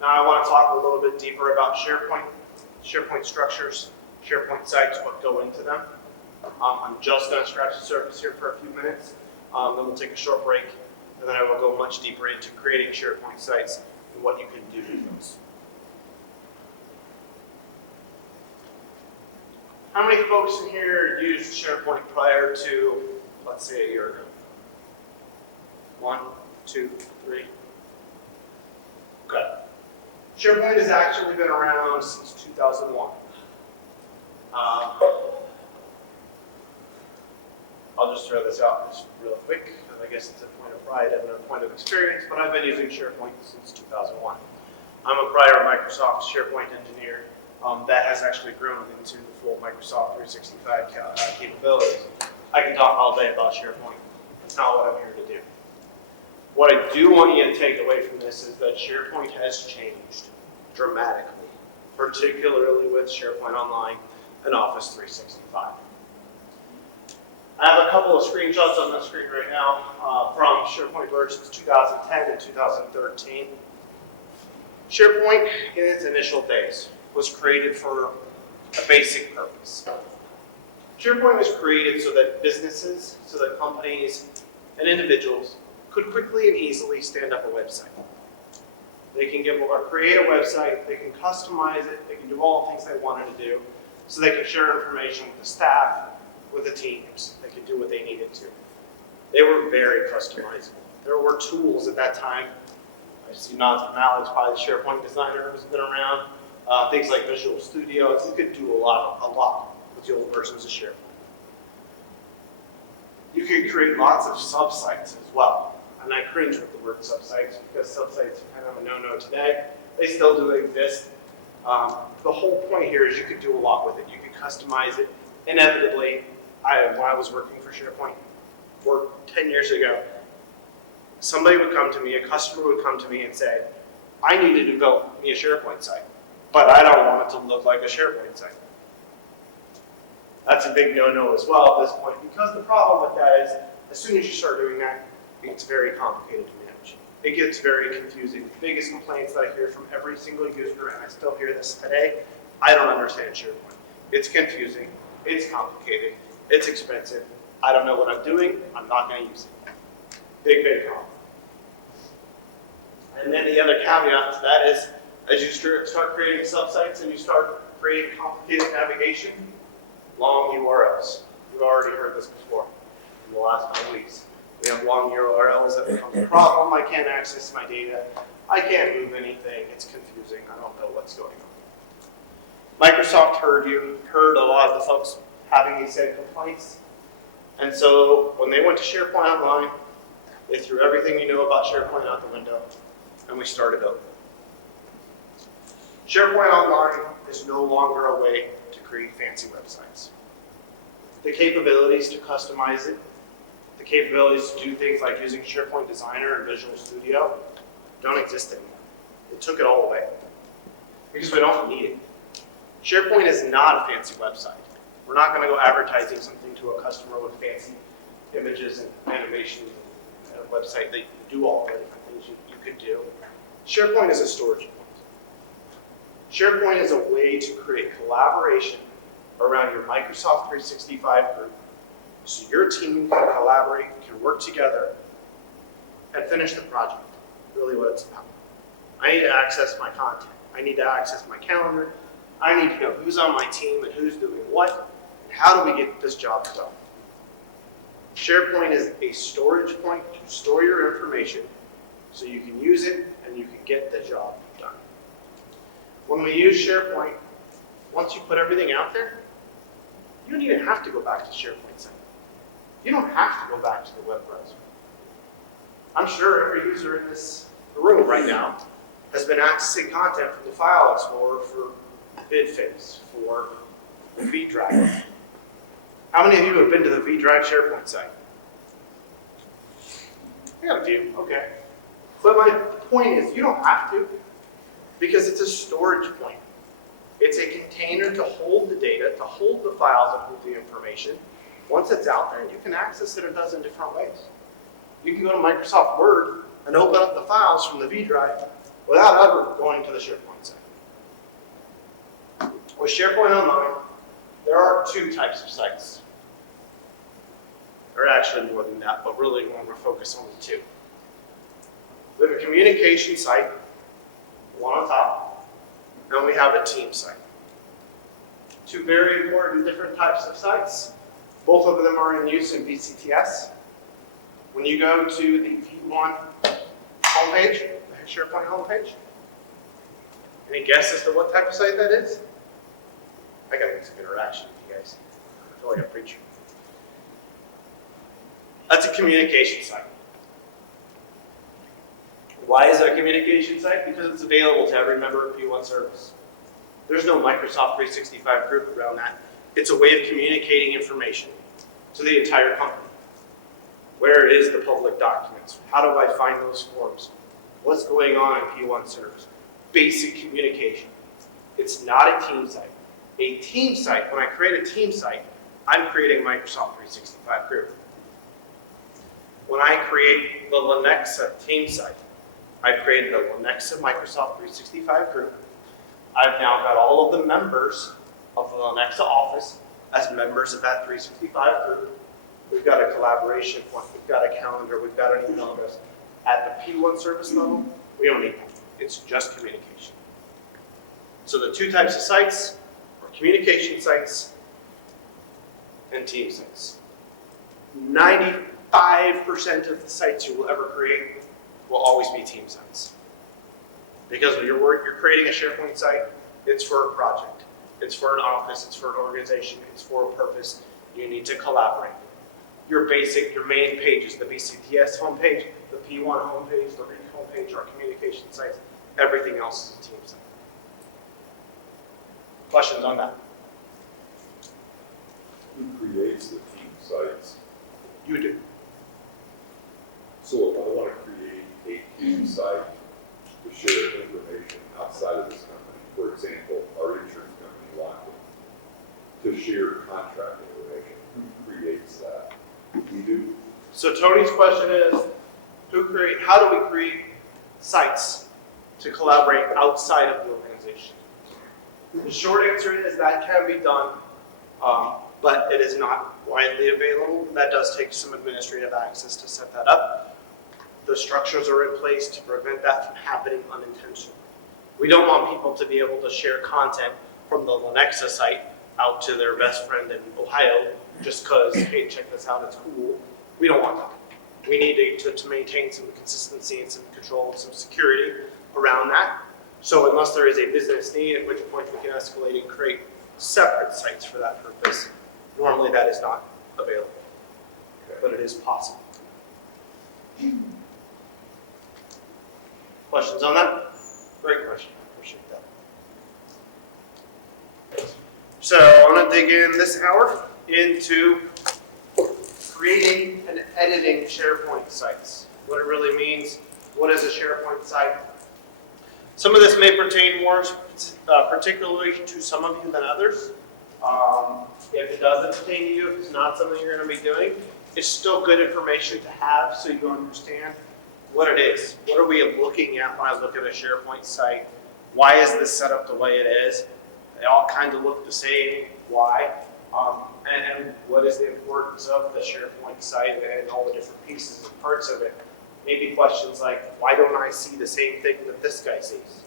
Now I want to talk a little bit deeper about SharePoint, SharePoint structures, SharePoint sites, what go into them. I'm just going to scratch the surface here for a few minutes, then we'll take a short break, and then I will go much deeper into creating SharePoint sites and what you can do with those. How many folks in here used SharePoint prior to, let's say, a year ago? 1, 2, 3. Okay. SharePoint has actually been around since 2001. I'll just throw this out just real quick, because I guess it's a point of pride and a point of experience, but I've been using SharePoint since 2001. I'm a prior Microsoft SharePoint engineer that has actually grown into the full Microsoft 365 capabilities. I can talk all day about SharePoint. That's not what I'm here to do. What I do want you to take away from this is that SharePoint has changed dramatically, particularly with SharePoint Online and Office 365. I have a couple of screenshots on the screen right now from SharePoint versions 2010 and 2013. SharePoint, in its initial days, was created for a basic purpose. SharePoint was created so that businesses, so that companies, and individuals could quickly and easily stand up a website. They can create a website, they can customize it, they can do all the things they wanted to do, so they can share information with the staff, with the teams. They could do what they needed to. They were very customizable. There were tools at that time. I see nods from Alex, probably the SharePoint designer who's been around. Things like Visual Studio. You could do a lot with the old versions of SharePoint. You could create lots of sub-sites as well. And I cringe with the word sub-sites because sub-sites are kind of a no-no today. They still do exist. The whole point here is you could do a lot with it. You could customize it. Inevitably, when I was working for SharePoint 10 years ago, somebody would come to me, a customer would come to me and say, I need to develop me a SharePoint site, but I don't want it to look like a SharePoint site. That's a big no-no as well at this point, because the problem with that is, as soon as you start doing that, it's very complicated to manage. It gets very confusing. The biggest complaints that I hear from every single user, and I still hear this today, I don't understand SharePoint. It's confusing, it's complicated, it's expensive, I don't know what I'm doing, I'm not going to use it. Big problem. And then the other caveat to that is, as you start creating subsites and you start creating complicated navigation, long URLs. You've already heard this before in the last couple weeks. We have long URLs that become a problem. I can't access my data. I can't move anything. It's confusing. I don't know what's going on. Microsoft heard a lot of the folks having these same complaints. And so when they went to SharePoint Online, they threw everything you know about SharePoint out the window, and we started over. SharePoint Online is no longer a way to create fancy websites. The capabilities to customize it, the capabilities to do things like using SharePoint Designer and Visual Studio don't exist anymore. They took it all away because we don't need it. SharePoint is not a fancy website. We're not going to go advertising something to a customer with fancy images and animations and a website that you do all the different things you could do. SharePoint is a storage point. SharePoint is a way to create collaboration around your Microsoft 365 group so your team can collaborate, can work together, and finish the project. Really what it's about. I need to access my content. I need to access my calendar. I need to know who's on my team and who's doing what, and how do we get this job done. SharePoint is a storage point to store your information so you can use it and you can get the job done. When we use SharePoint, once you put everything out there, you don't even have to go back to SharePoint site. You don't have to go back to the web browser. I'm sure every user in this room right now has been accessing content from the File Explorer for BidFix, for VDrive. How many of you have been to the VDrive SharePoint site? I got a few, okay. But my point is, you don't have to, because it's a storage point. It's a container to hold the data, to hold the files and hold the information. Once it's out there, you can access it a dozen different ways. You can go to Microsoft Word and open up the files from the VDrive without ever going to the SharePoint site. With SharePoint Online, there are two types of sites. There are actually more than that, but really we want to focus on the two. We have a communication site, one on top, and we have a team site. Two very important different types of sites. Both of them are in use in VCTS. When you go to the P1 homepage, the SharePoint homepage, any guess as to what type of site that is? I gotta get some interaction with you guys. I feel like a preacher. That's a communication site. Why is it a communication site? Because it's available to every member of P1 service. There's no Microsoft 365 group around that. It's a way of communicating information to the entire company. Where is the public documents? How do I find those forms? What's going on in P1 service? Basic communication. It's not a team site. A team site, when I create a team site, I'm creating a Microsoft 365 group. When I create the Lenexa team site, I created the Lenexa Microsoft 365 group. I've now got all of the members of the Lenexa office as members of that 365 group. We've got a collaboration point, we've got a calendar, we've got an email address. At the P1 service level, we don't need that. It's just communication. So the two types of sites are communication sites and team sites. 95% of the sites you will ever create will always be team sites. Because when you're creating a SharePoint site, it's for a project, it's for an office, it's for an organization, it's for a purpose. You need to collaborate. Your main pages, the VCTS homepage, the P1 homepage, the REAP homepage, our communication sites, everything else is a team site. Questions on that? Who creates the team sites? You do. So if I want to create a team site to share information outside of this company, for example, our insurance company, Lockwood, to share contract information, who creates that? We do. So Tony's question is, how do we create sites to collaborate outside of the organization? The short answer is that can be done, but it is not widely available. That does take some administrative access to set that up. The structures are in place to prevent that from happening unintentionally. We don't want people to be able to share content from the Lenexa site out to their best friend in Ohio just because, hey, check this out, it's cool. We don't want that. We need to maintain some consistency and some control and some security around that. So unless there is a business need, at which point we can escalate and create separate sites for that purpose, normally that is not available, but it is possible. Questions on that? Great question, I appreciate that. So I want to dig in this hour into creating and editing SharePoint sites. What it really means, what is a SharePoint site? Some of this may pertain more particularly to some of you than others. If it doesn't pertain to you, if it's not something you're going to be doing, it's still good information to have so you understand what it is. What are we looking at when I look at a SharePoint site? Why is this set up the way it is? They all kind of look the same. Why? And what is the importance of the SharePoint site and all the different pieces and parts of it? Maybe questions like, why don't I see the same thing that this guy sees?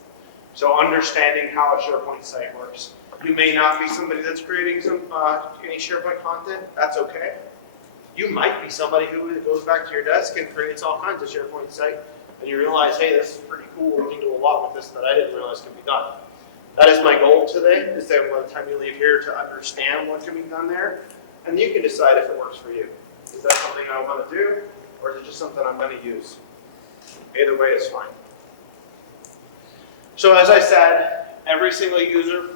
So understanding how a SharePoint site works. You may not be somebody that's creating any SharePoint content. That's okay. You might be somebody who goes back to your desk and creates all kinds of SharePoint site, and you realize, hey, this is pretty cool. We can do a lot with this that I didn't realize could be done. That is my goal today, is that by the time you leave here to understand what can be done there, and you can decide if it works for you. Is that something I want to do, or is it just something I'm going to use? Either way is fine. So as I said, every single user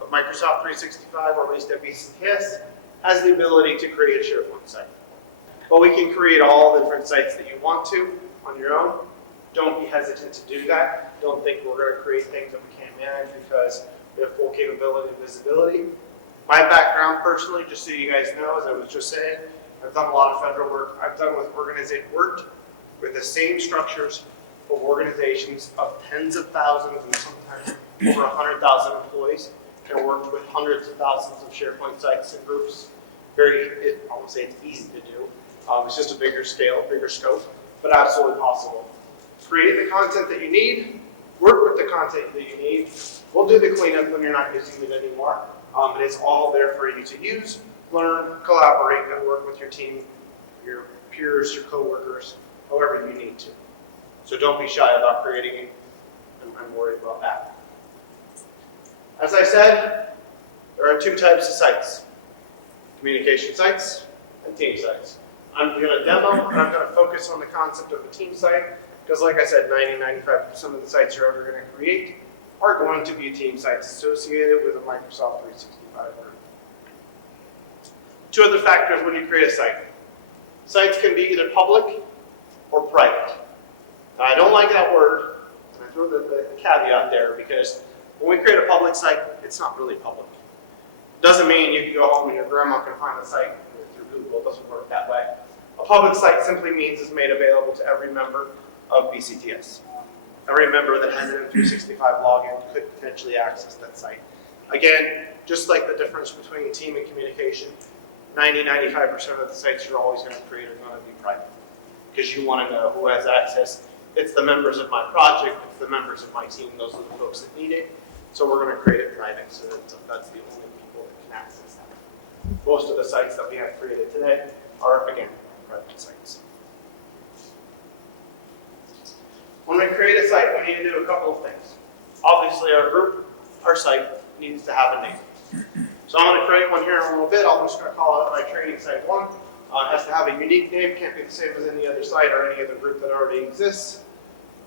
of Microsoft 365, or at least at VCTS, has the ability to create a SharePoint site. But we can create all the different sites that you want to on your own. Don't be hesitant to do that. Don't think we're going to create things that we can't manage because we have full capability and visibility. My background personally, just so you guys know, as I was just saying, I've done a lot of federal work. I've done with worked with the same structures of organizations of tens of thousands and sometimes over 100,000 employees and worked with hundreds of thousands of SharePoint sites and groups. I won't say it's easy to do. It's just a bigger scale, bigger scope, but absolutely possible. Create the content that you need, work with the content that you need. We'll do the cleanup when you're not using it anymore. But it's all there for you to use, learn, collaborate, and work with your team, your peers, your coworkers, however you need to. So don't be shy about creating it. I'm worried about that. As I said, there are two types of sites: communication sites and team sites. I'm going to demo and I'm going to focus on the concept of a team site because, like I said, 90-95% of the sites you're ever going to create are going to be team sites associated with a Microsoft 365 room. Two other factors when you create a site. Sites can be either public or private. Now, I don't like that word, and I throw the caveat there because when we create a public site, it's not really public. Doesn't mean you can go home and your grandma can find the site through Google. It doesn't work that way. A public site simply means it's made available to every member of BCTS. Every member that has an M365 login could potentially access that site. Again, just like the difference between team and communication, 90-95% of the sites you're always going to create are going to be private because you want to know who has access. It's the members of my project, it's the members of my team, those are the folks that need it. So we're going to create it private so that's the only people that can access that. Most of the sites that we have created today are, again, private sites. When we create a site, we need to do a couple of things. Obviously, our group, our site, needs to have a name. So I'm going to create one here in a little bit. I'm just going to call it my training site 1. It has to have a unique name, can't be the same as any other site or any other group that already exists.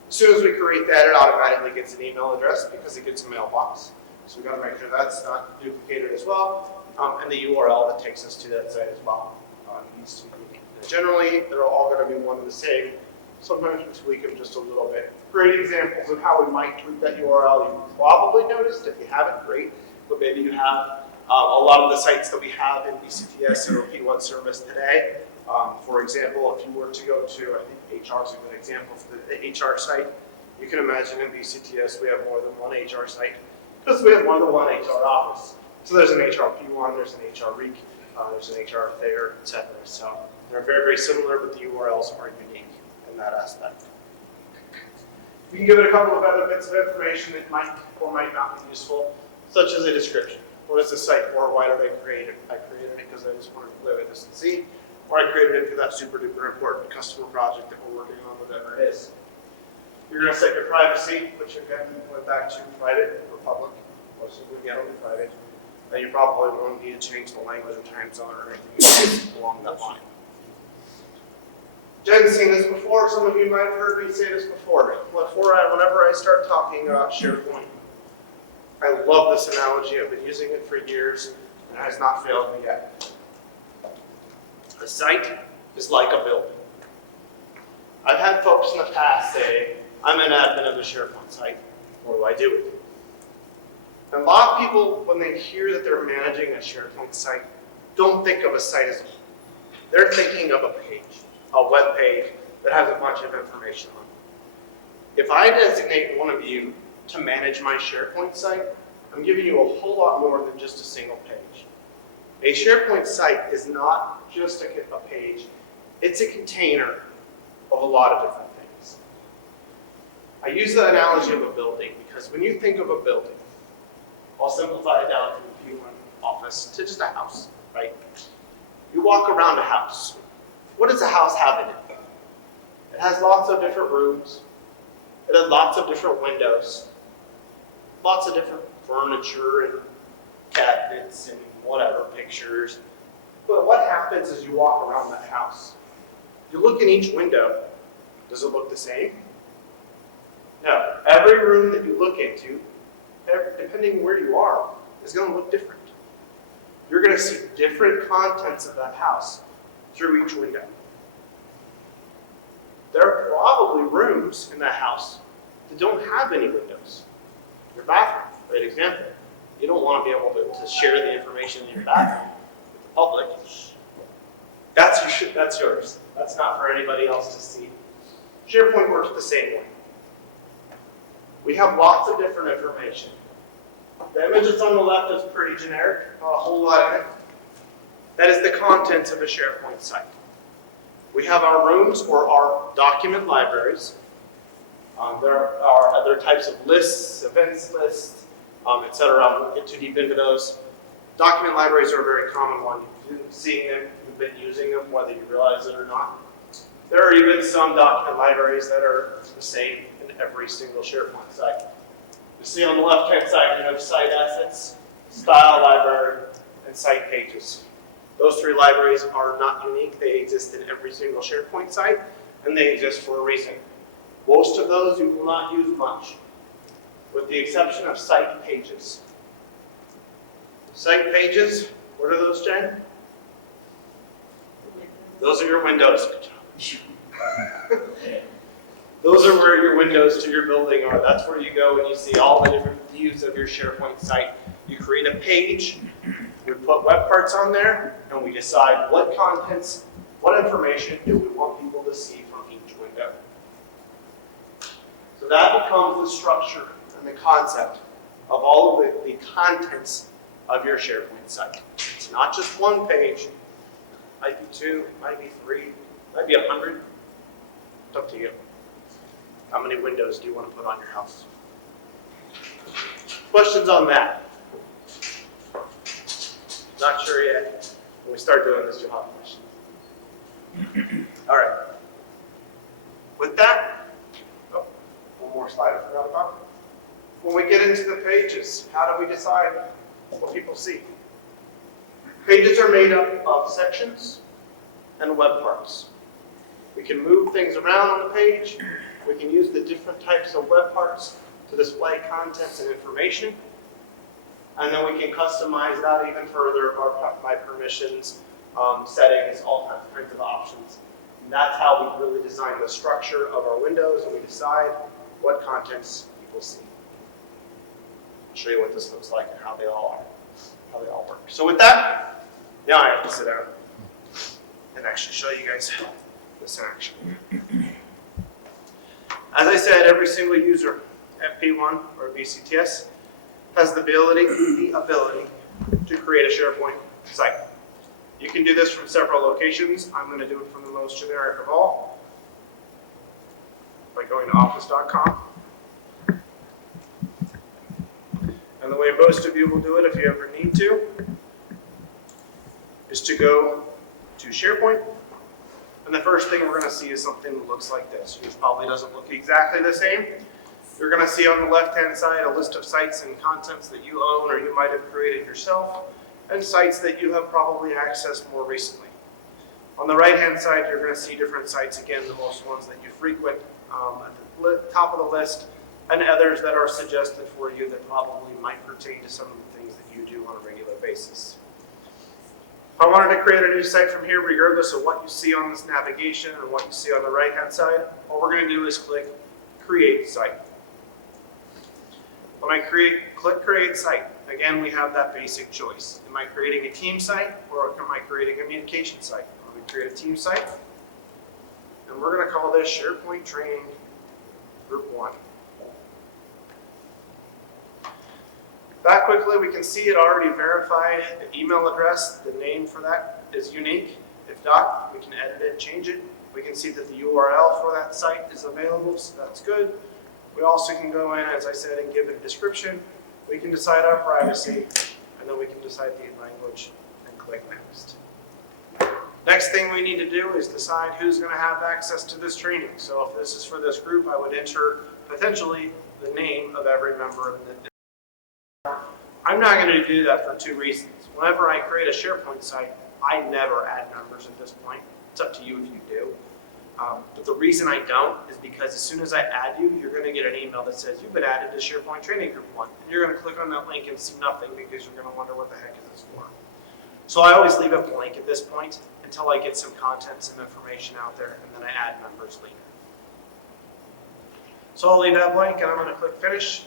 As soon as we create that, it automatically gets an email address because it gets a mailbox. So we've got to make sure that's not duplicated as well. And the URL that takes us to that site as well needs to be unique. Now, generally, they're all going to be one and the same. Sometimes we tweak them just a little bit. Great examples of how we might tweak that URL. You probably noticed. If you haven't, great. But maybe you have a lot of the sites that we have in BCTS or P1 service today. For example, if you were to go to, I think HR is a good example for the HR site. You can imagine in BCTS we have more than one HR site because we have more than one HR office. So there's an HR P1, there's an HR REAK, there's an HR Thayer, etc. So they're very, very similar, but the URLs are unique in that aspect. We can give it a couple of other bits of information that might or might not be useful, such as a description. What is this site for? Why did I create it? I created it because I just wanted to play with this and see, or I created it for that super duper important customer project that we're working on, whatever it is. You're going to set your privacy, which again went back to private or public. Most of them get only private. And you probably won't need to change the language or time zone or anything along that line. Jen's seen this before. Some of you might have heard me say this before. Whenever I start talking about SharePoint, I love this analogy. I've been using it for years, and it has not failed me yet. A site is like a building. I've had folks in the past say, I'm an admin of a SharePoint site. What do I do with it? And a lot of people, when they hear that they're managing a SharePoint site, don't think of a site as a whole. They're thinking of a page, a web page that has a bunch of information on it. If I designate one of you to manage my SharePoint site, I'm giving you a whole lot more than just a single page. A SharePoint site is not just a page, it's a container of a lot of different things. I use the analogy of a building because when you think of a building, I'll simplify it down from a P1 office to just a house, right? You walk around a house. What does a house have in it? It has lots of different rooms. It has lots of different windows. Lots of different furniture and cabinets and whatever, pictures. But what happens as you walk around that house? You look in each window. Does it look the same? No. Every room that you look into, depending where you are, is going to look different. You're going to see different contents of that house through each window. There are probably rooms in that house that don't have any windows. Your bathroom, great example. You don't want to be able to share the information in your bathroom with the public. That's yours. That's not for anybody else to see. SharePoint works the same way. We have lots of different information. The image that's on the left is pretty generic, not a whole lot in it. That is the contents of a SharePoint site. We have our rooms or our document libraries. There are other types of lists, events lists, etc. I won't get too deep into those. Document libraries are a very common one. You've been seeing them, you've been using them, whether you realize it or not. There are even some document libraries that are the same in every single SharePoint site. You see on the left-hand side, you have site assets, style library, and site pages. Those three libraries are not unique. They exist in every single SharePoint site, and they exist for a reason. Most of those you will not use much, with the exception of site pages. Site pages, what are those, Jen? Those are your windows. Good job. Those are where your windows to your building are. That's where you go and you see all the different views of your SharePoint site. You create a page, we put web parts on there, and we decide what contents, what information do we want people to see from each window. So that becomes the structure and the concept of all of the contents of your SharePoint site. It's not just one page, might be two, might be three, might be 100. It's up to you. How many windows do you want to put on your house? Questions on that? Not sure yet. When we start doing this, you'll have questions. All right. With that, oh, one more slide I forgot about. When we get into the pages, how do we decide what people see? Pages are made up of sections and web parts. We can move things around on the page. We can use the different types of web parts to display contents and information. And then we can customize that even further by permissions, settings, all kinds of options. And that's how we really design the structure of our windows, and we decide what contents people see. I'll show you what this looks like and how they all work. So with that, now I have to sit down and actually show you guys this in action. As I said, every single user, FP1 or BCTS, has the ability to create a SharePoint site. You can do this from several locations. I'm going to do it from the most generic of all by going to office.com. And the way most of you will do it, if you ever need to, is to go to SharePoint. And the first thing we're going to see is something that looks like this, which probably doesn't look exactly the same. You're going to see on the left-hand side a list of sites and contents that you own or you might have created yourself, and sites that you have probably accessed more recently. On the right-hand side, you're going to see different sites, again, the most ones that you frequent at the top of the list, and others that are suggested for you that probably might pertain to some of the things that you do on a regular basis. If I wanted to create a new site from here, regardless of what you see on this navigation and what you see on the right-hand side, all we're going to do is click Create Site. When I click Create Site, again, we have that basic choice. Am I creating a team site or am I creating a communication site? I'm going to create a team site, and we're going to call this SharePoint Training Group 1. That quickly, we can see it already verified. The email address, the name for that is unique. If not, we can edit it, change it. We can see that the URL for that site is available, so that's good. We also can go in, as I said, and give it a description. We can decide our privacy, and then we can decide the language and click Next. Next thing we need to do is decide who's going to have access to this training. So if this is for this group, I would enter potentially the name of every member of the I'm not going to do that for two reasons. Whenever I create a SharePoint site, I never add members at this point. It's up to you if you do. But the reason I don't is because as soon as I add you, you're going to get an email that says you've been added to SharePoint Training Group 1. And you're going to click on that link and see nothing because you're going to wonder what the heck is this for. So I always leave it blank at this point until I get some content, some information out there, and then I add members later. So I'll leave that blank and I'm going to click Finish.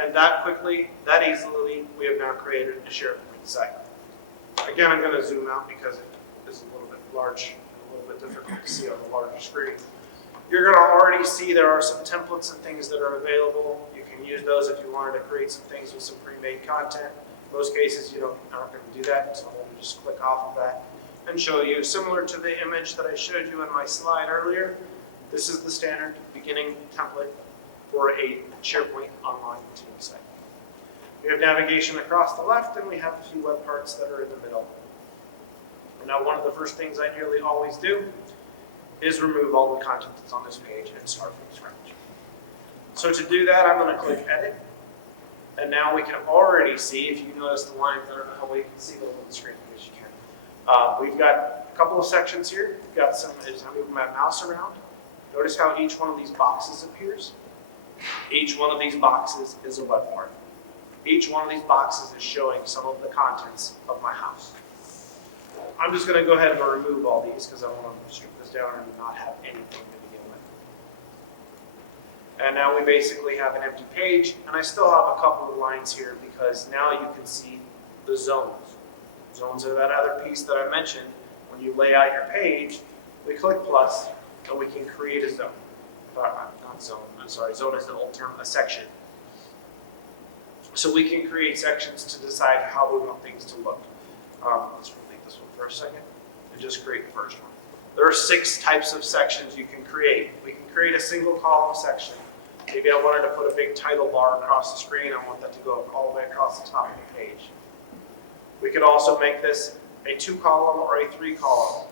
And that quickly, that easily, we have now created a SharePoint site. Again, I'm going to zoom out because it is a little bit large and a little bit difficult to see on the larger screen. You're going to already see there are some templates and things that are available. You can use those if you wanted to create some things with some pre-made content. In most cases, you aren't going to do that, so I'm going to just click off of that and show you, similar to the image that I showed you in my slide earlier, this is the standard beginning template for a SharePoint online team site. We have navigation across the left, and we have a few web parts that are in the middle. And now, one of the first things I nearly always do is remove all the content that's on this page and start from scratch. So to do that, I'm going to click Edit. And now we can already see, if you notice the lines that are, well, you can see those on the screen as you can. We've got a couple of sections here. We've got some, as I move my mouse around, notice how each one of these boxes appears. Each one of these boxes is a web part. Each one of these boxes is showing some of the contents of my house. I'm just going to go ahead and remove all these because I want to strip this down and not have anything to begin with. And now we basically have an empty page, and I still have a couple of lines here because now you can see the zones. Zones are that other piece that I mentioned. When you lay out your page, we click plus, and we can create a zone. Not zone, I'm sorry, zone is the old term, a section. So we can create sections to decide how we want things to look. Let's delete this one for a second and just create the first one. There are 6 types of sections you can create. We can create a single column section. Maybe I wanted to put a big title bar across the screen. I want that to go all the way across the top of the page. We could also make this a 2-column or a 3-column.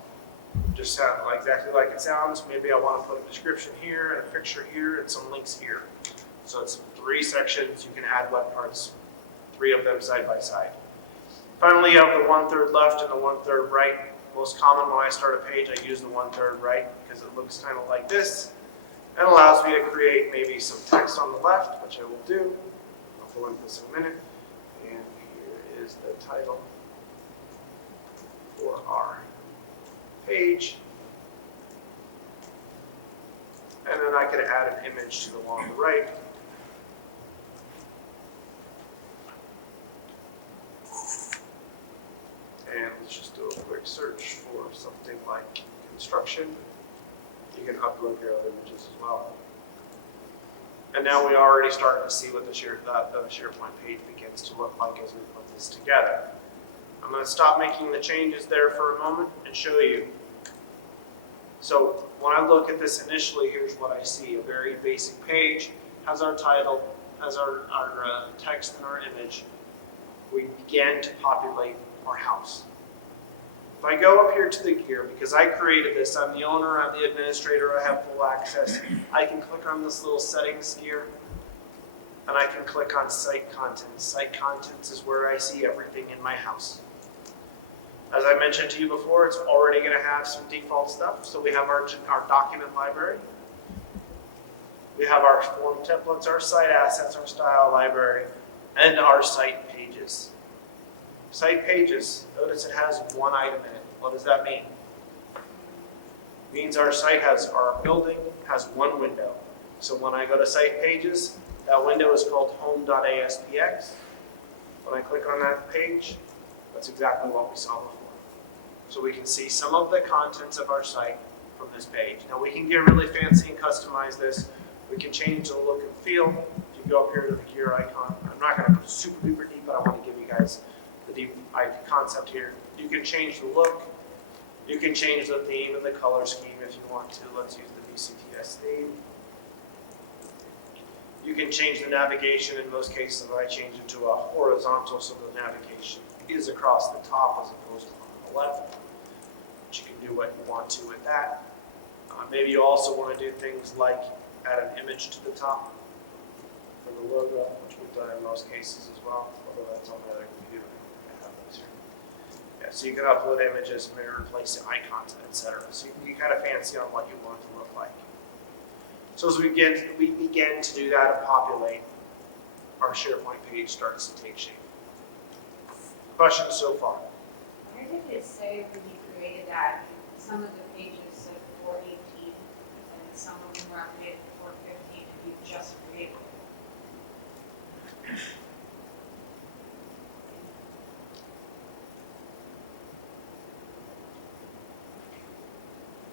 Just sound exactly like it sounds. Maybe I want to put a description here and a picture here and some links here. So it's 3 sections. You can add web parts, 3 of them side by side. Finally, you have the 1/3 left and the 1/3 right. Most common when I start a page, I use the 1/3 right because it looks kind of like this and allows me to create maybe some text on the left, which I will do. I'll go into this in a minute. And here is the title for our page. And then I could add an image to the one on the right. And let's just do a quick search for something like construction. You can upload your other images as well. And now we already started to see what the SharePoint page begins to look like as we put this together. I'm going to stop making the changes there for a moment and show you. So when I look at this initially, here's what I see. A very basic page, has our title, has our text and our image. We began to populate our house. If I go up here to the gear, because I created this, I'm the owner, I'm the administrator, I have full access, I can click on this little settings gear, and I can click on Site Contents. Site Contents is where I see everything in my house. As I mentioned to you before, it's already going to have some default stuff. So we have our document library. We have our form templates, our site assets, our style library, and our site pages. Site pages, notice it has 1 item in it. What does that mean? It means our site our building has 1 window. So when I go to site pages, that window is called home.aspx. When I click on that page, that's exactly what we saw before. So we can see some of the contents of our site from this page. Now we can get really fancy and customize this. We can change the look and feel. If you go up here to the gear icon, I'm not going to go super duper deep, but I want to give you guys the deep concept here. You can change the look. You can change the theme and the color scheme if you want to. Let's use the VCTS theme. You can change the navigation. In most cases, I change it to a horizontal so the navigation is across the top as opposed to on the left. But you can do what you want to with that. Maybe you also want to do things like add an image to the top for the logo, which we've done in most cases as well, although that's on my other computer. I have those here. Yeah, so you can upload images, maybe replace icons, etc. So you can get kind of fancy on what you want it to look like. So as we begin to do that and populate, our SharePoint page starts to take shape. Questions so far? Where did it say when you created that, some of the pages said 418 and some of them were updated 415 and you just created it?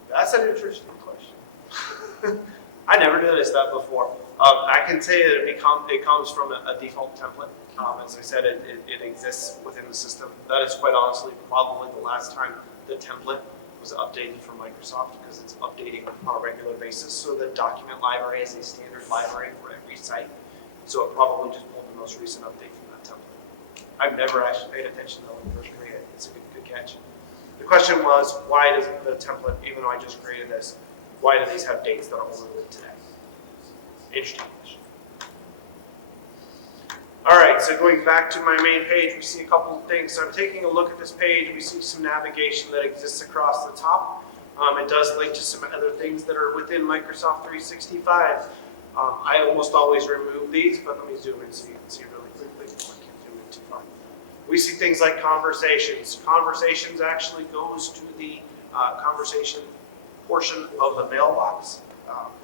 That's an interesting question. I never noticed that before. I can say that it comes from a default template. As I said, it exists within the system. That is quite honestly probably the last time the template was updated for Microsoft, because it's updating on a regular basis. So the document library is a standard library for every site. So it probably just pulled the most recent update from that template. I've never actually paid attention though when we first created it. It's a good catch. The question was, why does the template, even though I just created this, why do these have dates that are only with today? Interesting question. All right, so going back to my main page, we see a couple of things. So I'm taking a look at this page. We see some navigation that exists across the top. It does link to some other things that are within Microsoft 365. I almost always remove these, but let me zoom in so you can see really quickly. I can't zoom in too far. We see things like conversations. Conversations actually goes to the conversation portion of the mailbox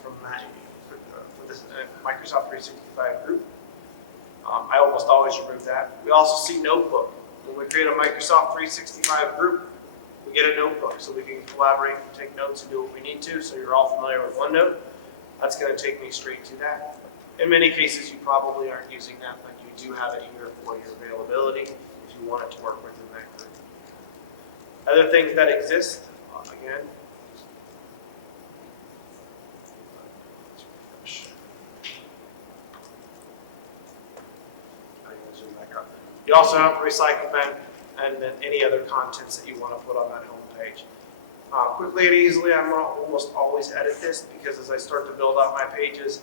from that for this Microsoft 365 group. I almost always remove that. We also see notebook. When we create a Microsoft 365 group, we get a notebook so we can collaborate and take notes and do what we need to. So you're all familiar with OneNote. That's going to take me straight to that. In many cases, you probably aren't using that, but you do have it here for your availability if you want it to work within that group. Other things that exist, again, you also have a recycle bin and then any other contents that you want to put on that home page. Quickly and easily, I'm going to almost always edit this because as I start to build out my pages,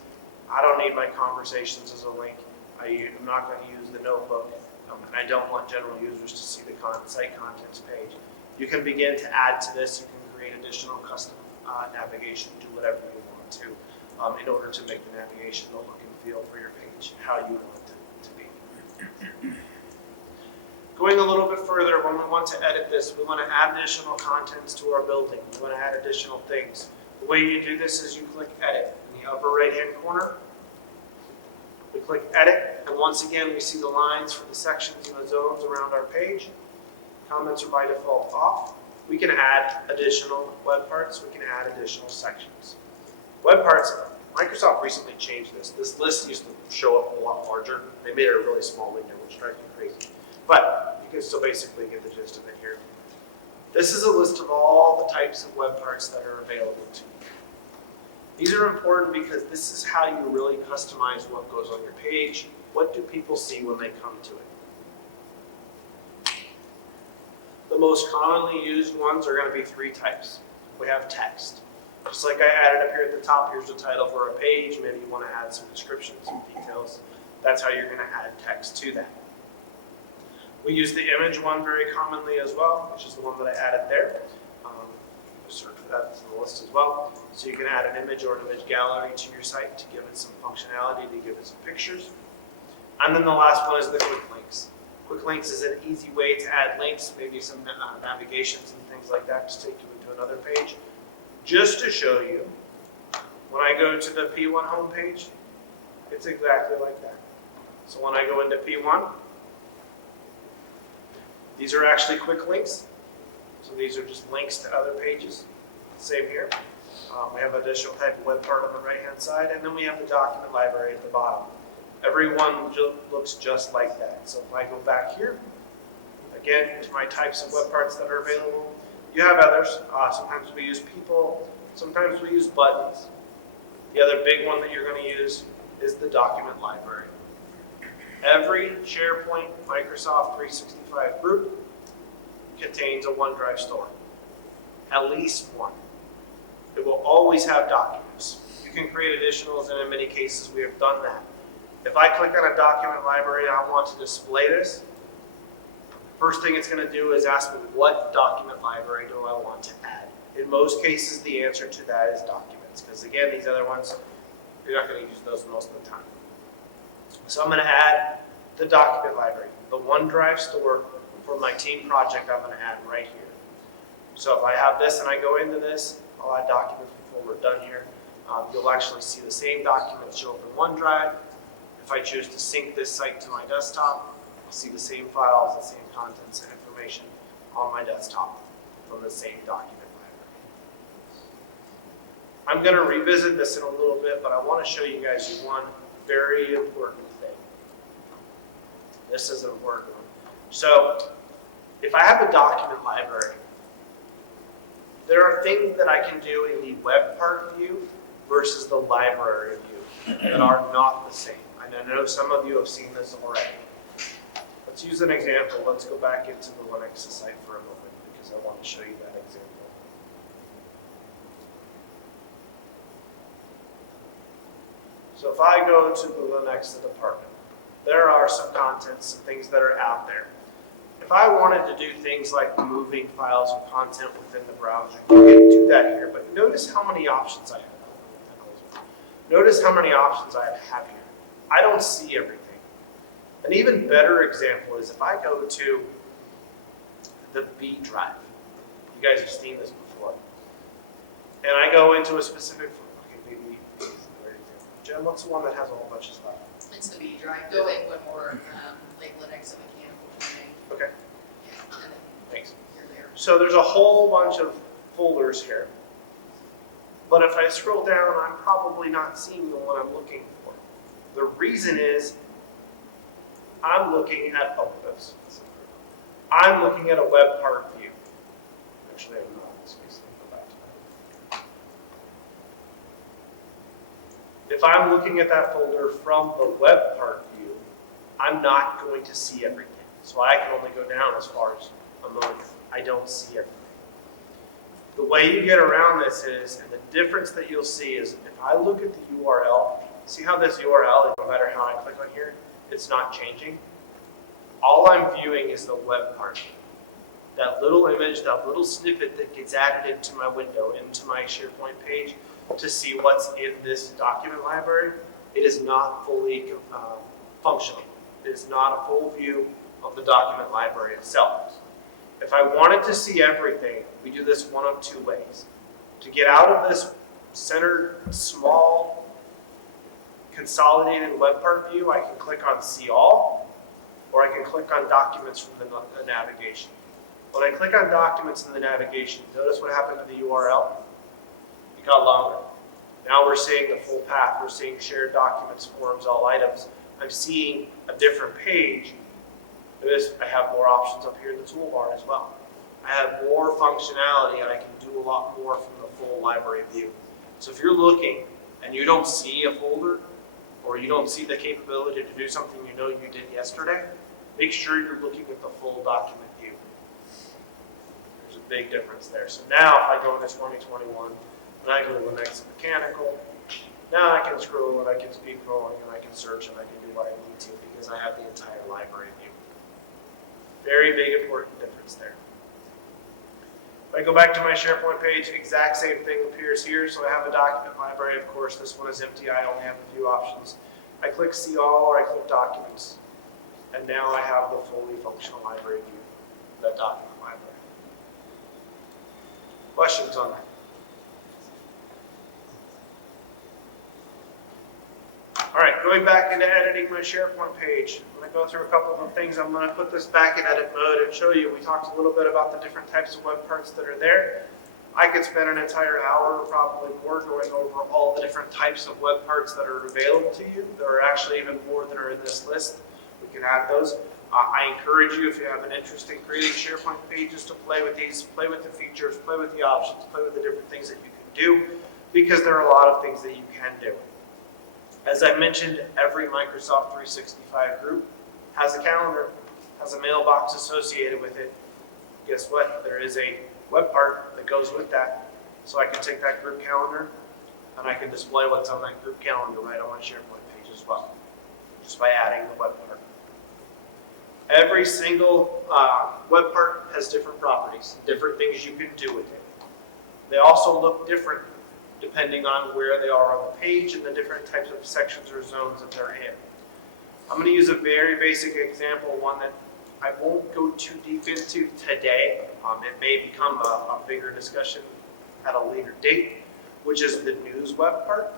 I don't need my conversations as a link. I'm not going to use the notebook, and I don't want general users to see the site contents page. You can begin to add to this. You can create additional custom navigation, do whatever you want to in order to make the navigation the look and feel for your page how you want it to be. Going a little bit further, when we want to edit this, we want to add additional contents to our building. We want to add additional things. The way you do this is you click Edit in the upper right-hand corner. We click Edit, and once again, we see the lines for the sections and the zones around our page. Comments are by default off. We can add additional web parts. We can add additional sections. Web parts, Microsoft recently changed this. This list used to show up a lot larger. They made it a really small window, which drives me crazy. But you can still basically get the gist of it here. This is a list of all the types of web parts that are available to you. These are important because this is how you really customize what goes on your page. What do people see when they come to it? The most commonly used ones are going to be three types. We have text. Just like I added up here at the top, here's the title for a page. Maybe you want to add some descriptions, some details. That's how you're going to add text to that. We use the image one very commonly as well, which is the one that I added there. Search for that in the list as well. So you can add an image or an image gallery to your site to give it some functionality, to give it some pictures. And then the last one is the quick links. Quick links is an easy way to add links, maybe some navigations and things like that to take you into another page. Just to show you, when I go to the P1 homepage, it's exactly like that. So when I go into P1, these are actually quick links. So these are just links to other pages. Same here. We have additional type of web part on the right-hand side, and then we have the document library at the bottom. Every one looks just like that. So if I go back here, again, to my types of web parts that are available, you have others. Sometimes we use people. Sometimes we use buttons. The other big one that you're going to use is the document library. Every SharePoint Microsoft 365 group contains a OneDrive store. At least one. It will always have documents. You can create additionals, and in many cases we have done that. If I click on a document library and I want to display this, first thing it's going to do is ask me what document library do I want to add. In most cases, the answer to that is documents, because again, these other ones, you're not going to use those most of the time. So I'm going to add the document library, the OneDrive store for my team project. I'm going to add right here. So if I have this and I go into this, I'll add documents before we're done here. You'll actually see the same documents show up in OneDrive. If I choose to sync this site to my desktop, I'll see the same files, the same contents and information on my desktop from the same document library. I'm going to revisit this in a little bit, but I want to show you guys one very important thing. This is an important one. So if I have a document library, there are things that I can do in the web part view versus the library view that are not the same. And I know some of you have seen this already. Let's use an example. Let's go back into the Linux site for a moment because I want to show you that example. So if I go to the Linux department, there are some contents, some things that are out there. If I wanted to do things like moving files and content within the browser, you can do that here, but notice how many options I have. Notice how many options I have here. I don't see everything. An even better example is if I go to the B drive. You guys have seen this before. And I go into a specific, okay, maybe, Jen, what's the one that has a whole bunch of stuff? It's the B drive. Go in one more, like Linux and mechanical tuning. Okay, Yeah, and then thanks. you're there. So there's a whole bunch of folders here. But if I scroll down, I'm probably not seeing the one I'm looking for. The reason is I'm looking at a web part view. Actually, I'm not in this case. Let me go back to that. If I'm looking at that folder from the web part view, I'm not going to see everything. So I can only go down as far as ammonia. I don't see everything. The way you get around this is, and the difference that you'll see is, if I look at the URL, see how this URL, no matter how I click on here, it's not changing? All I'm viewing is the web part. That little image, that little snippet that gets added into my window, into my SharePoint page, to see what's in this document library, it is not fully functional. It is not a full view of the document library itself. If I wanted to see everything, we do this one of two ways. To get out of this centered, small, consolidated web part view, I can click on See All, or I can click on Documents from the navigation. When I click on Documents in the navigation, notice what happened to the URL? It got longer. Now we're seeing the full path. We're seeing shared documents, forms, all items. I'm seeing a different page. Notice I have more options up here in the toolbar as well. I have more functionality and I can do a lot more from the full library view. So if you're looking and you don't see a folder, or you don't see the capability to do something you know you did yesterday, make sure you're looking at the full document view. There's a big difference there. So now if I go into 2021 and I go to the next mechanical, now I can scroll and I can speed rolling and I can search and I can do what I need to because I have the entire library view. Very big important difference there. If I go back to my SharePoint page, exact same thing appears here. So I have a document library. Of course, this one is empty. I only have a few options. I click See All or I click Documents. And now I have the fully functional library view, that document library. Questions on that? All right, going back into editing my SharePoint page. I'm going to go through a couple of things. I'm going to put this back in edit mode and show you. We talked a little bit about the different types of web parts that are there. I could spend an entire hour or probably more going over all the different types of web parts that are available to you. There are actually even more that are in this list. We can add those. I encourage you, if you have an interest in creating SharePoint pages, to play with these, play with the features, play with the options, play with the different things that you can do, because there are a lot of things that you can do. As I mentioned, every Microsoft 365 group has a calendar, has a mailbox associated with it. Guess what? There is a web part that goes with that. So I can take that group calendar and I can display what's on that group calendar right on my SharePoint page as well, just by adding the web part. Every single web part has different properties, different things you can do with it. They also look different depending on where they are on the page and the different types of sections or zones that they're in. I'm going to use a very basic example, one that I won't go too deep into today. It may become a bigger discussion at a later date, which is the news web part.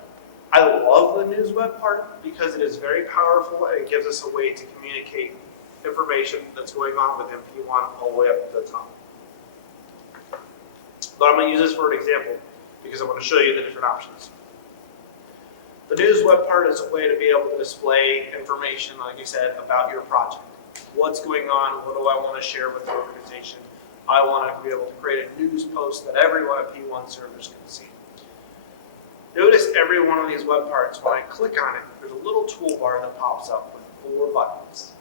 I love the news web part because it is very powerful and it gives us a way to communicate information that's going on with MP1 all the way up to the top. But I'm going to use this for an example. because I want to show you the different options. The news web part is a way to be able to display information, like I said, about your project. What's going on? What do I want to share with the organization? I want to be able to create a news post that everyone at P1 servers can see. Notice every one of these web parts, when I click on it, there's a little toolbar that pops up with 4 buttons.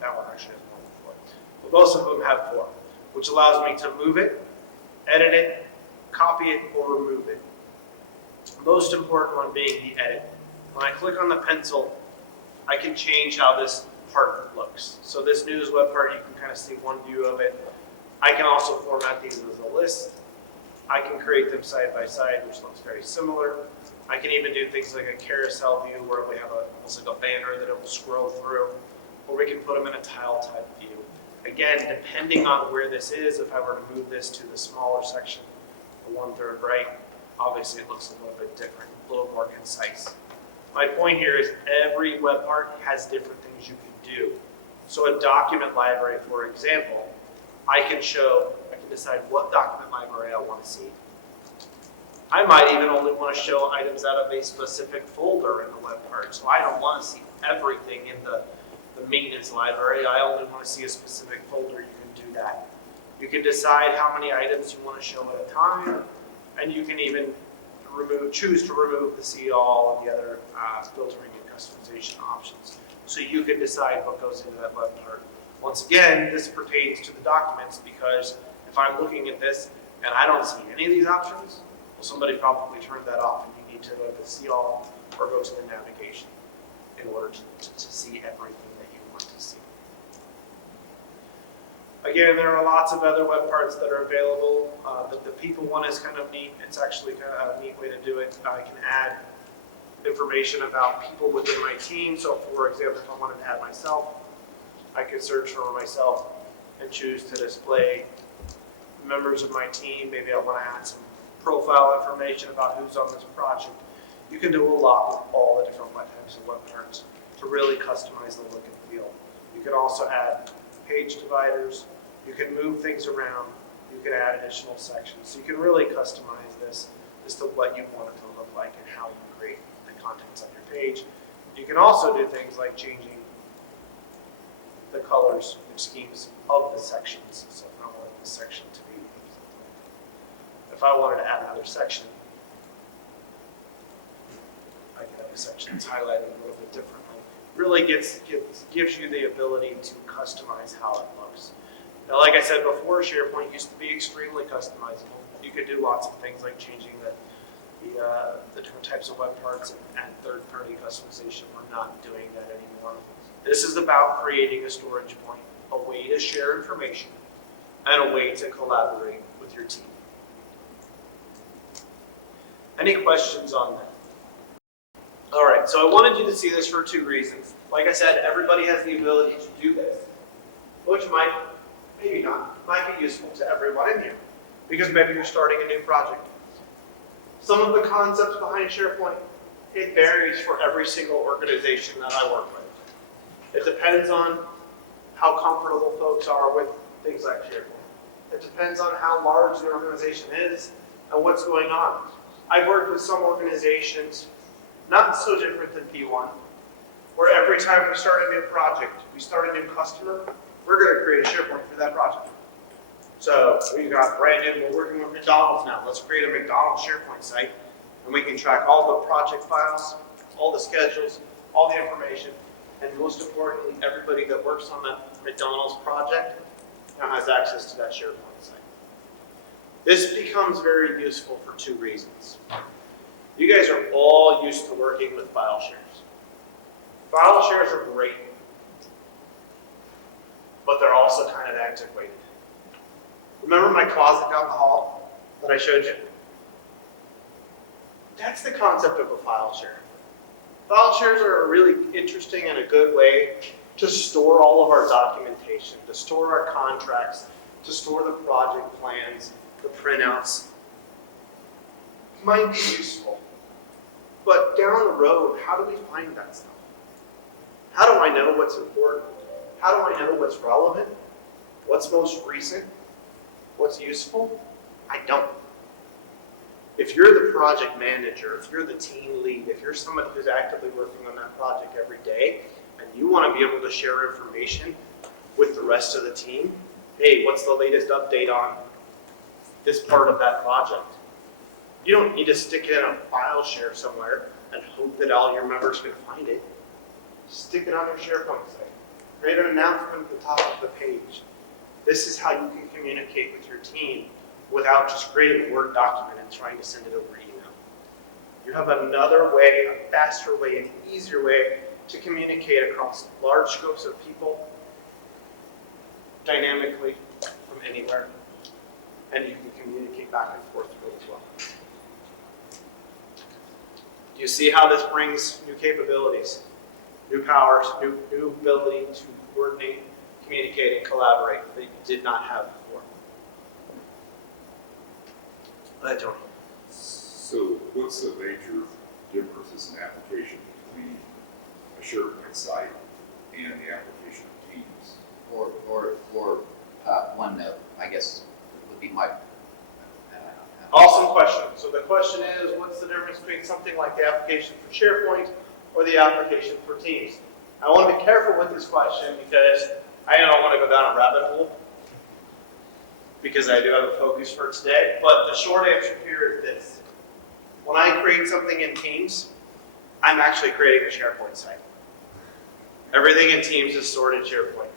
That one actually has more than 4. But most of them have 4, which allows me to move it, edit it, copy it, or remove it. Most important one being the edit. When I click on the pencil, I can change how this part looks. So this news web part, you can kind of see one view of it. I can also format these as a list. I can create them side by side, which looks very similar. I can even do things like a carousel view where we have almost like a banner that it will scroll through, or we can put them in a tile type view. Again, depending on where this is, if I were to move this to the smaller section, the 1/3 right, obviously it looks a little bit different, a little more concise. My point here is every web part has different things you can do. So a document library, for example, I can decide what document library I want to see. I might even only want to show items out of a specific folder in the web part. So I don't want to see everything in the maintenance library. I only want to see a specific folder. You can do that. You can decide how many items you want to show at a time, and you can even choose to remove the see all and the other filtering and customization options. So you can decide what goes into that web part. Once again, this pertains to the documents because if I'm looking at this and I don't see any of these options, well, somebody probably turned that off and you need to go to see all or go to the navigation in order to see everything that you want to see. Again, there are lots of other web parts that are available. The people one is kind of neat. It's actually kind of a neat way to do it. I can add information about people within my team. So for example, if I wanted to add myself, I could search for myself and choose to display members of my team. Maybe I want to add some profile information about who's on this project. You can do a lot with all the different types of web parts to really customize the look and feel. You can also add page dividers. You can move things around. You can add additional sections. So you can really customize this as to what you want it to look like and how you create the contents of your page. You can also do things like changing the colors and schemes of the sections. So if I wanted this section to be, if I wanted to add another section, I could have a section that's highlighted a little bit differently. Really gives you the ability to customize how it looks. Now, like I said before, SharePoint used to be extremely customizable. You could do lots of things like changing the different types of web parts and add third-party customization. We're not doing that anymore. This is about creating a storage point, a way to share information, and a way to collaborate with your team. Any questions on that? All right, so I wanted you to see this for 2 reasons. Like I said, everybody has the ability to do this, which maybe not, might be useful to everyone in here, because maybe you're starting a new project. Some of the concepts behind SharePoint, it varies for every single organization that I work with. It depends on how comfortable folks are with things like SharePoint. It depends on how large the organization is and what's going on. I've worked with some organizations, not so different than P1, where every time we start a new project, we start a new customer, we're going to create a SharePoint for that project. So we've got brand new, we're working with McDonald's now. Let's create a McDonald's SharePoint site, and we can track all the project files, all the schedules, all the information, and most importantly, everybody that works on that McDonald's project now has access to that SharePoint site. This becomes very useful for 2 reasons. You guys are all used to working with file shares. File shares are great, but they're also kind of antiquated. Remember my closet down the hall that I showed you? That's the concept of a file share. File shares are a really interesting and a good way to store all of our documentation, to store our contracts, to store the project plans, the printouts. Might be useful. But down the road, how do we find that stuff? How do I know what's important? How do I know what's relevant? What's most recent? What's useful? I don't. If you're the project manager, if you're the team lead, if you're somebody who's actively working on that project every day, and you want to be able to share information with the rest of the team, hey, what's the latest update on this part of that project? You don't need to stick it in a file share somewhere and hope that all your members can find it. Stick it on your SharePoint site. Create an announcement at the top of the page. This is how you can communicate with your team without just creating a Word document and trying to send it over email. You have another way, a faster way, an easier way to communicate across large scopes of people dynamically from anywhere. And you can communicate back and forth through it as well. Do you see how this brings new capabilities, new powers, new ability to coordinate, communicate, and collaborate that you did not have before? Go ahead, Tony. So what's the major difference as an application between a SharePoint site and the application of Teams? Or OneNote, I guess, would be my. Awesome question. So the question is, what's the difference between something like the application for SharePoint or the application for Teams? I want to be careful with this question because I don't want to go down a rabbit hole because I do have a focus for today. But the short answer here is this. When I create something in Teams, I'm actually creating a SharePoint site. Everything in Teams is stored in SharePoint.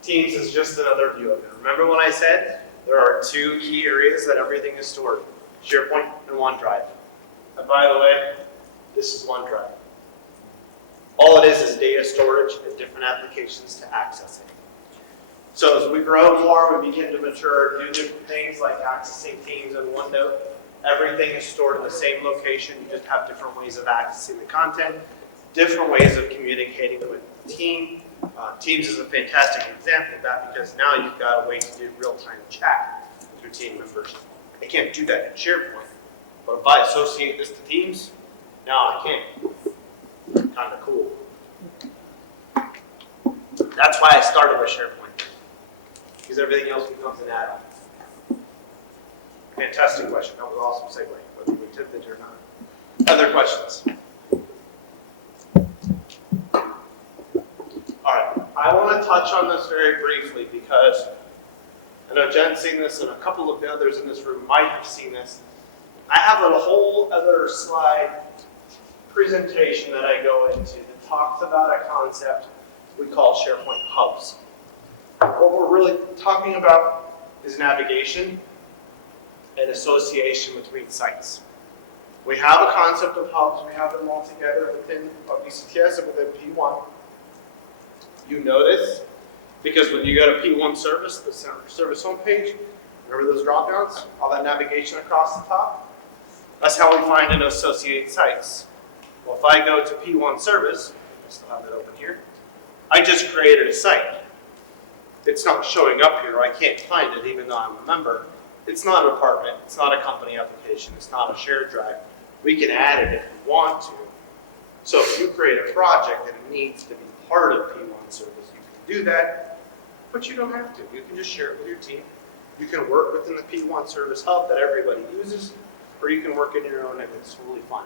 Teams is just another view of it. Remember when I said there are two key areas that everything is stored, SharePoint and OneDrive. And by the way, this is OneDrive. All it is data storage and different applications to access it. So as we grow more, we begin to mature, do different things like accessing Teams and OneNote. Everything is stored in the same location. You just have different ways of accessing the content, different ways of communicating with the team. Teams is a fantastic example of that because now you've got a way to do real-time chat with your team members. I can't do that in SharePoint, but if I associate this to Teams, now I can. Kind of cool. That's why I started with SharePoint, because everything else becomes an add-on. Fantastic question. That was an awesome segue, whether we tipped it or not. Other questions? All right, I want to touch on this very briefly because I know Jen's seen this and a couple of the others in this room might have seen this. I have a whole other slide presentation that I go into that talks about a concept we call SharePoint hubs. What we're really talking about is navigation and association between sites. We have a concept of hubs, we have them all together within BCTS and within P1. You know this because when you go to P1 service, the service homepage, remember those drop downs? All that navigation across the top? That's how we find and associate sites. Well, if I go to P1 service, I still have that open here, I just created a site. It's not showing up here. I can't find it even though I'm a member. It's not an department. It's not a company application. It's not a shared drive. We can add it if we want to. So if you create a project and it needs to be part of P1 service, you can do that, but you don't have to. You can just share it with your team. You can work within the P1 service hub that everybody uses, or you can work in your own and it's totally fine.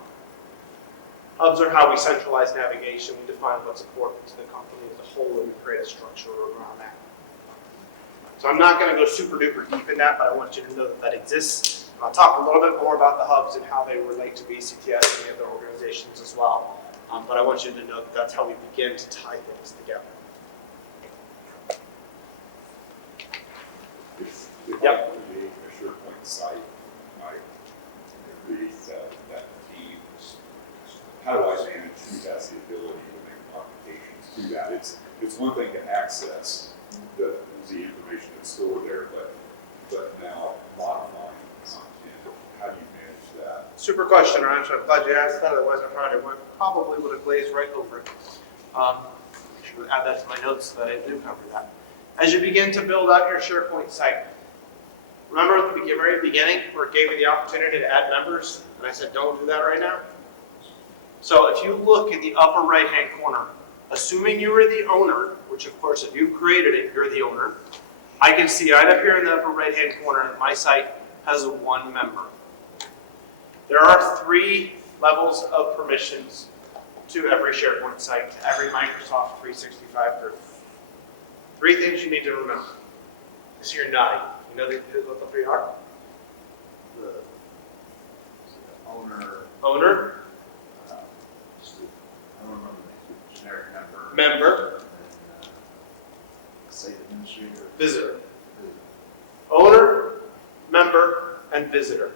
Hubs are how we centralize navigation. We define what's important to the company as a whole and we create a structure around that. So I'm not going to go super duper deep in that, but I want you to know that that exists. I'll talk a little bit more about the hubs and how they relate to BCTS and the other organizations as well. But I want you to know that that's how we begin to tie things together. If Yep. I create a SharePoint site, I create that Teams. How do I manage who has the ability to make modifications to that? It's one thing to access the information that's stored there, but now modifying content, how do you manage that? Super question, Ryan. So I'm glad you asked that. Otherwise, I probably would have glazed right over it. I should add that to my notes so that I do cover that. As you begin to build out your SharePoint site, remember at the very beginning where it gave me the opportunity to add members, and I said, don't do that right now? So if you look in the upper right-hand corner, assuming you were the owner, which of course if you created it, you're the owner, I can see right up here in the upper right-hand corner that my site has one member. There are 3 levels of permissions to every SharePoint site, to every Microsoft 365 group. 3 things you need to remember. So you're nodding. You know what the 3 are? The owner, Owner, I don't remember the generic member. member, And, site administrator. visitor. Owner, member, and visitor.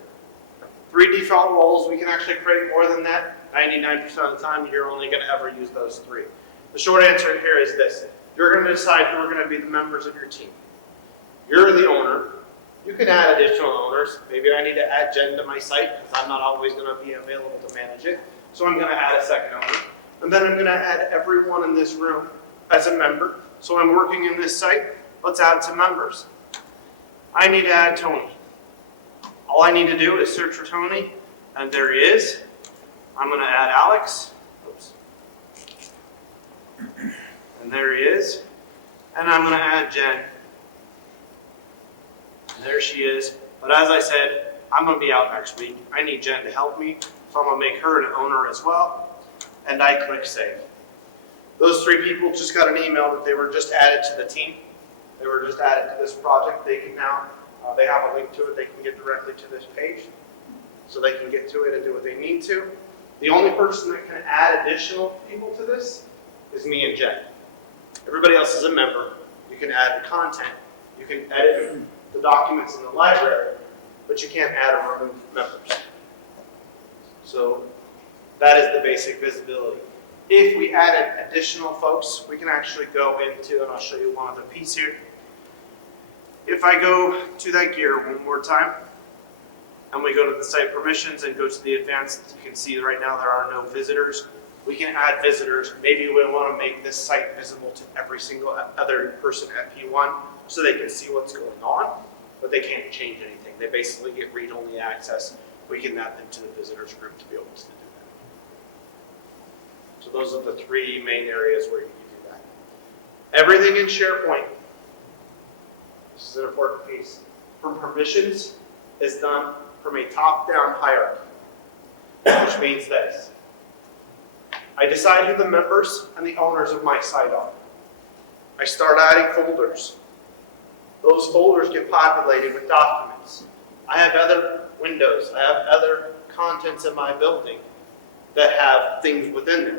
3 default roles. We can actually create more than that. 99% of the time, you're only going to ever use those 3. The short answer here is this. You're going to decide who are going to be the members of your team. You're the owner. You can add additional owners. Maybe I need to add Jen to my site because I'm not always going to be available to manage it. So I'm going to add a second owner. And then I'm going to add everyone in this room as a member. So I'm working in this site. Let's add some members. I need to add Tony. All I need to do is search for Tony, and there he is. I'm going to add Alex. Oops. And there he is. And I'm going to add Jen. And there she is. But as I said, I'm going to be out next week. I need Jen to help me, so I'm going to make her an owner as well. And I click save. Those 3 people just got an email that they were just added to the team. They were just added to this project. They can now, they have a link to it. They can get directly to this page. So they can get to it and do what they need to. The only person that can add additional people to this is me and Jen. Everybody else is a member. You can add the content. You can edit the documents in the library, but you can't add or remove members. So that is the basic visibility. If we added additional folks, we can actually go into, and I'll show you one of the pieces here. If I go to that gear one more time, and we go to the site permissions and go to the advanced, you can see right now there are no visitors. We can add visitors. Maybe we want to make this site visible to every single other person at P1 so they can see what's going on, but they can't change anything. They basically get read-only access. We can add them to the visitors group to be able to do that. So those are the 3 main areas where you can do that. Everything in SharePoint, this is an important piece, from permissions is done from a top-down hierarchy, which means this. I decide who the members and the owners of my site are. I start adding folders. Those folders get populated with documents. I have other windows. I have other contents in my building that have things within them.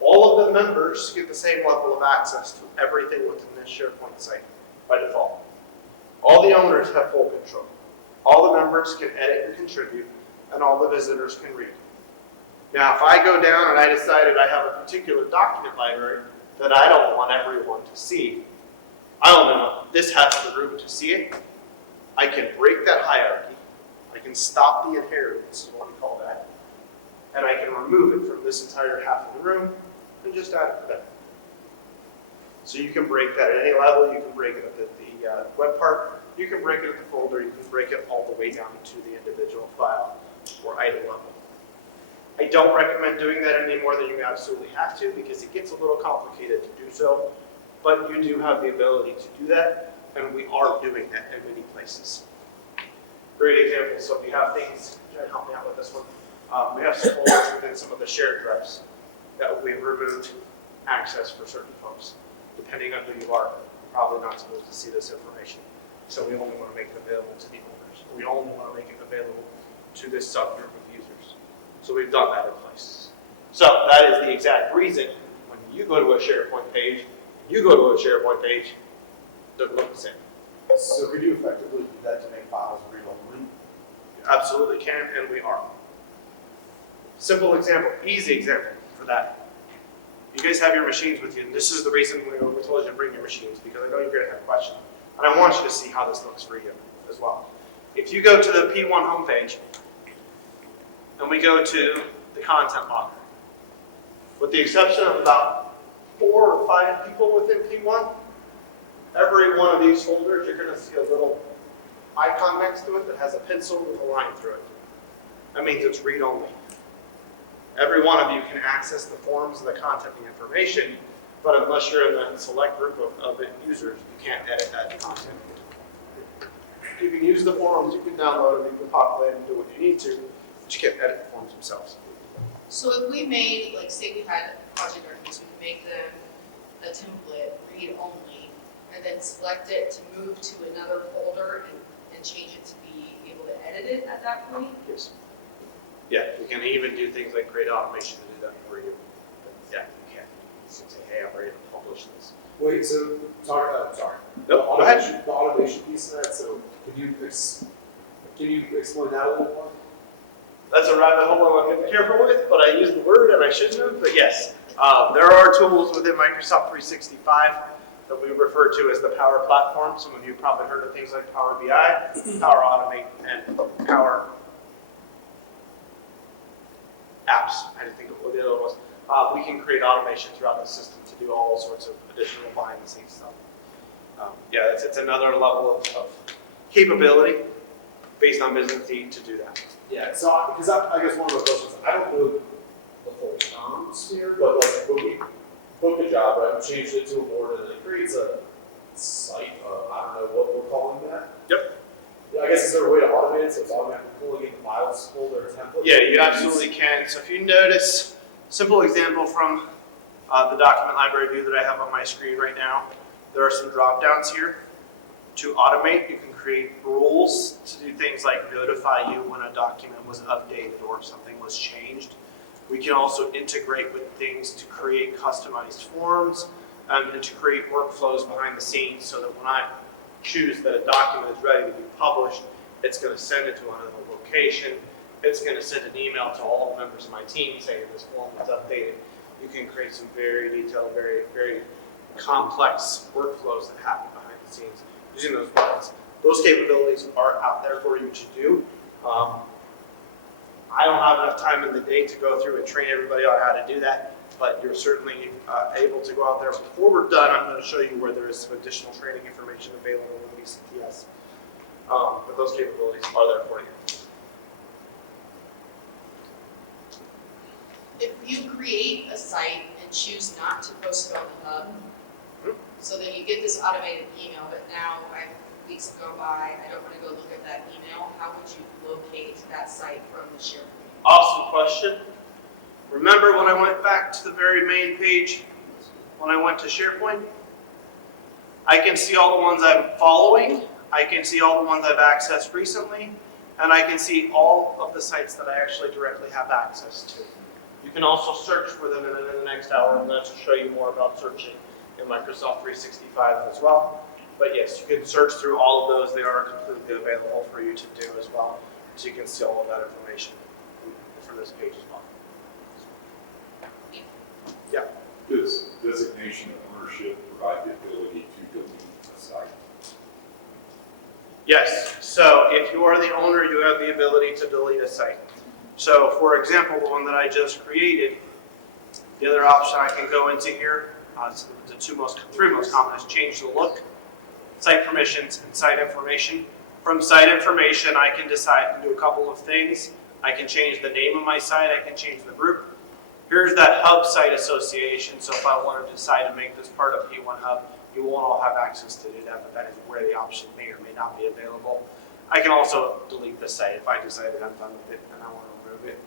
All of the members get the same level of access to everything within this SharePoint site by default. All the owners have full control. All the members can edit and contribute, and all the visitors can read. Now, if I go down and I decided I have a particular document library that I don't want everyone to see, I only want this half of the room to see it, I can break that hierarchy. I can stop the inheritance, is what we call that, and I can remove it from this entire half of the room and just add it to them. So you can break that at any level. You can break it at the web part. You can break it at the folder. You can break it all the way down to the individual file or item level. I don't recommend doing that any more than you absolutely have to because it gets a little complicated to do so, but you do have the ability to do that, and we are doing that in many places. Great example, so we have things, try to help me out with this one. We have some folders within some of the shared drives that we've removed access for certain folks. Depending on who you are, you're probably not supposed to see this information. So we only want to make it available to the owners. We only want to make it available to this subgroup of users. So we've done that in places. So that is the exact reason when you go to a SharePoint page, it doesn't look the same. So we do effectively do that to make files read-only. You absolutely can, and we are. Simple example, easy example for that. You guys have your machines with you, and this is the reason we told you to bring your machines, because I know you're going to have questions. And I want you to see how this looks for you as well. If you go to the P1 homepage, and we go to the content locker, with the exception of about 4 or 5 people within P1, every one of these folders, you're going to see a little icon next to it that has a pencil with a line through it. That means it's read-only. Every one of you can access the forms and the content and the information, but unless you're in that select group of users, you can't edit that content. You can use the forms, you can download them, you can populate them, do what you need to. but you can't edit the forms themselves. So if we made, like, say we had project articles, we could make them a template, read only, and then select it to move to another folder and change it to be able to edit it at that point? Yes. Yeah, you can even do things like create automation to do that for you. But yeah, you can't. You can say, hey, I'm ready to publish this. Wait, so, sorry. The Nope, go ahead. automation piece of that, so can you explain that a little more? That's a rabbit hole I'm not careful with, but I use the word and I shouldn't have, but yes. There are tools within Microsoft 365 that we refer to as the Power Platform. Some of you have probably heard of things like Power BI, Power Automate, and Power Apps. I didn't think of what the other was. We can create automation throughout the system to do all sorts of additional behind-the-scenes stuff. Yeah, it's another level of capability based on business need to do that. Yeah, so, because I guess one of the questions, I don't know the full terms here, but like, when we book a job, right, we changed it to a board and it creates a site, I don't know what we're calling that. Yep. Yeah, I guess is there a way to automate it, so it's automatically pulling in the files folder template? Yeah, you absolutely can. So if you notice, simple example from the document library view that I have on my screen right now, there are some drop downs here. To automate, you can create rules to do things like notify you when a document was updated or if something was changed. We can also integrate with things to create customized forms and to create workflows behind the scenes so that when I choose that a document is ready to be published, it's going to send it to another location. It's going to send an email to all the members of my team saying this form is updated. You can create some very detailed, very, very complex workflows that happen behind the scenes using those buttons. Those capabilities are out there for you to do. I don't have enough time in the day to go through and train everybody on how to do that, but you're certainly able to go out there. Before we're done, I'm going to show you where there is some additional training information available in BCTS. But those capabilities are there for you. If you create a site and choose not to post it on the hub, so then you get this automated email, but now weeks go by, I don't want to go look at that email, how would you locate that site from the SharePoint? Awesome question. Remember when I went back to the very main page, when I went to SharePoint? I can see all the ones I'm following, I can see all the ones I've accessed recently, and I can see all of the sites that I actually directly have access to. You can also search for them in the next hour. I'm going to show you more about searching in Microsoft 365 as well. But yes, you can search through all of those. They are completely available for you to do as well. So you can see all of that information from this page as well. Yeah. Does designation of ownership provide the ability to delete a site? Yes. So if you are the owner, you have the ability to delete a site. So for example, the one that I just created, the other option I can go into here, the three most common is change the look, site permissions, and site information. From site information, I can decide to do a couple of things. I can change the name of my site, I can change the group. Here's that hub site association, so if I want to decide to make this part of P1 Hub, you won't all have access to do that, but that is where the option may or may not be available. I can also delete the site if I decided I'm done with it and I want to remove it.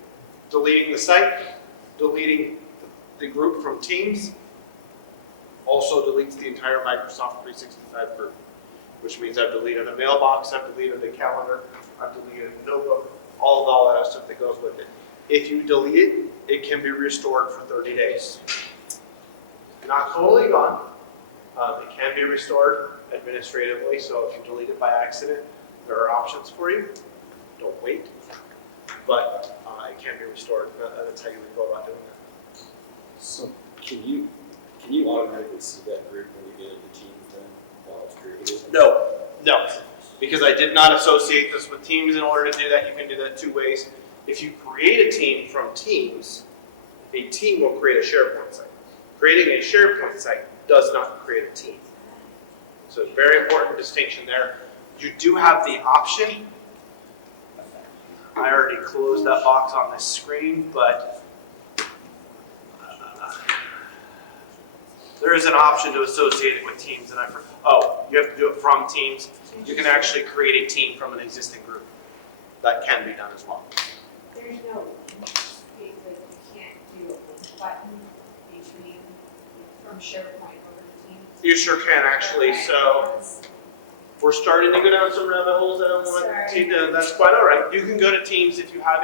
Deleting the site, deleting the group from Teams, also deletes the entire Microsoft 365 group, which means I've deleted a mailbox, I've deleted a calendar, I've deleted a notebook, all that stuff that goes with it. If you delete it, it can be restored for 30 days. Not totally gone. It can be restored administratively, so if you delete it by accident, there are options for you. Don't wait, but it can be restored. That's how you would go about doing that. So can you automatically see that group when you get into Teams then while it's created? No, because I did not associate this with Teams. In order to do that, you can do that two ways. If you create a team from Teams, a team will create a SharePoint site. Creating a SharePoint site does not create a team. So very important distinction there. You do have the option. I already closed that box on this screen, but there is an option to associate it with Teams, and you have to do it from Teams. You can actually create a team from an existing group. That can be done as well. There's from SharePoint over to Teams? You sure can actually, Okay. so we're starting to go down some rabbit holes that I don't want to, that's quite all right. You can go to Teams if you have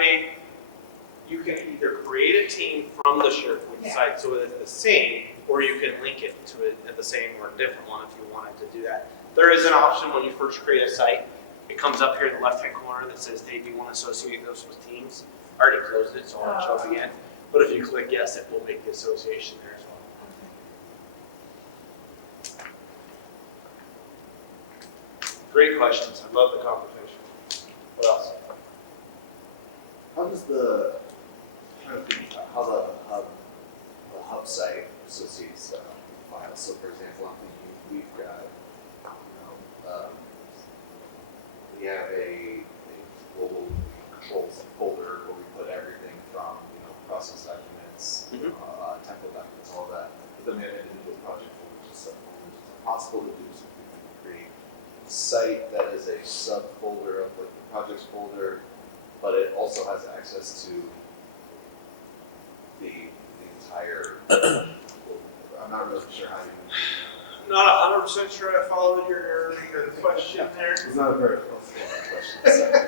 you can either create a team from the SharePoint Yeah. site so it's the same, or you can link it to the same or a different one if you wanted to do that. There is an option when you first create a site. It comes up here in the left-hand corner that says, hey, do you want to associate those with Teams? I already closed it, so I'll show it again. But if you click yes, it will make the association there as well. Great questions. I love the conversation. What else? How does the, trying to think how the hub site associates files? So for example, I'm thinking we've got, we have a global controls folder where we put everything from, process documents, template documents, all that. But then we have individual project folders and subfolders. Is it possible to do something like create a site that is a subfolder of like the projects folder, but it also has access to the entire, I'm not really sure how you. Not 100% sure I followed your question there. It's not a very question.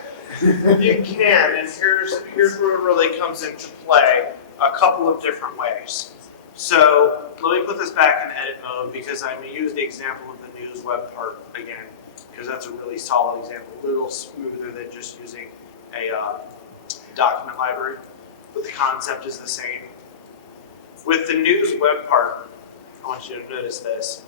You can, and here's where it really comes into play, a couple of different ways. So let me put this back in edit mode because I'm going to use the example of the news web part again, because that's a really solid example, a little smoother than just using a document library, but the concept is the same. With the news web part, I want you to notice this.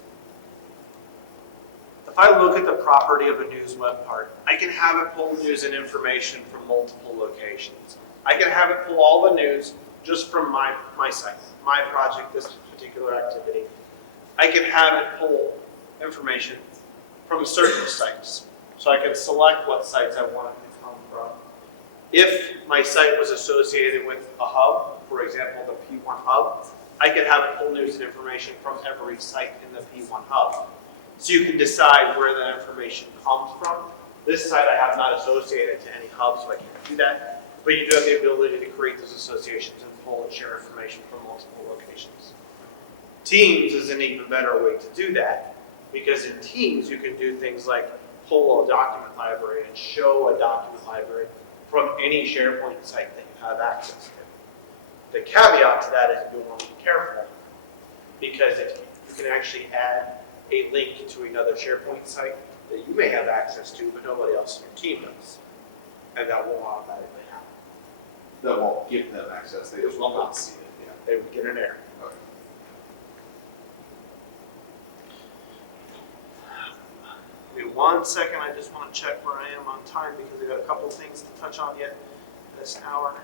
If I look at the property of a news web part, I can have it pull news and information from multiple locations. I can have it pull all the news just from my site, my project, this particular activity. I can have it pull information from certain sites. So I can select what sites I want it to come from. If my site was associated with a hub, for example, the P1 hub, I could have it pull news and information from every site in the P1 hub. So you can decide where that information comes from. This site I have not associated to any hub, so I can't do that. But you do have the ability to create those associations and pull and share information from multiple locations. Teams is an even better way to do that, because in Teams you can do things like pull a document library and show a document library from any SharePoint site that you have access to. The caveat to that is you want to be careful, because if you can actually add a link to another SharePoint site that you may have access to, but nobody else in your team does. And that won't automatically happen. That won't give them access, they just will not see it. Yeah, they would get an error. Okay. Give me 1 second, I just want to check where I am on time because I got a couple of things to touch on yet this hour.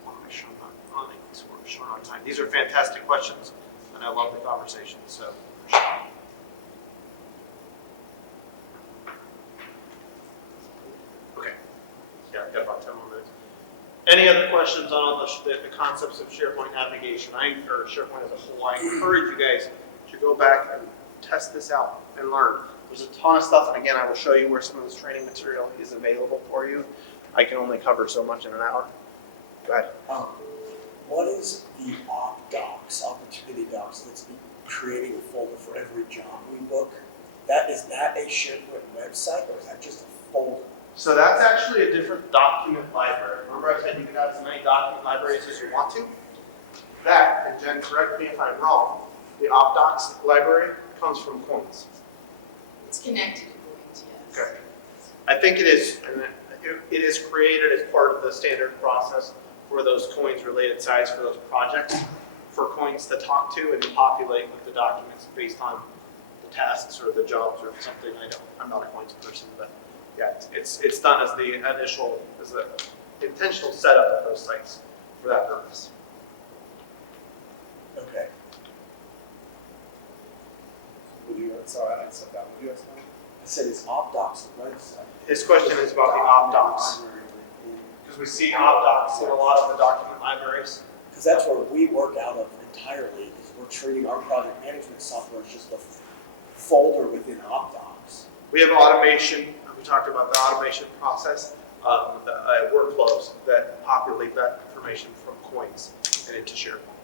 I want to make sure I'm not running, so we're short on time. These are fantastic questions, and I love the conversation, so. Okay, yeah, I've got about 10 more minutes. Any other questions on the concepts of SharePoint navigation? Or SharePoint as a whole, I encourage you guys to go back and test this out and learn. There's a ton of stuff, and again, I will show you where some of this training material is available for you. I can only cover so much in an hour. Go ahead. What is the op docs, opportunity docs, that's creating a folder for every job we book? Is that a SharePoint website, or is that just a folder? So that's actually a different document library. Remember I said you can have as many document libraries as you want to? That, and Jen, correct me if I'm wrong, the OpDocs library comes from Coins. It's connected to Coins, yes. Okay. I think it is, and it is created as part of the standard process for those Coins-related sites for those projects, for Coins to talk to and populate with the documents based on the tasks or the jobs or something. I'm not a Coins person, but yeah, it's done as the intentional setup of those sites for that purpose. Okay. Sorry, I didn't set that. Would you ask that? I said, is OpDocs the website? His question is about the OpDocs, because we see OpDocs in a lot of the document libraries. Because that's where we work out of entirely, is we're treating our project management software as just a folder within OpDocs. We have automation. We talked about the automation process, the workflows that populate that information from Coins and into SharePoint.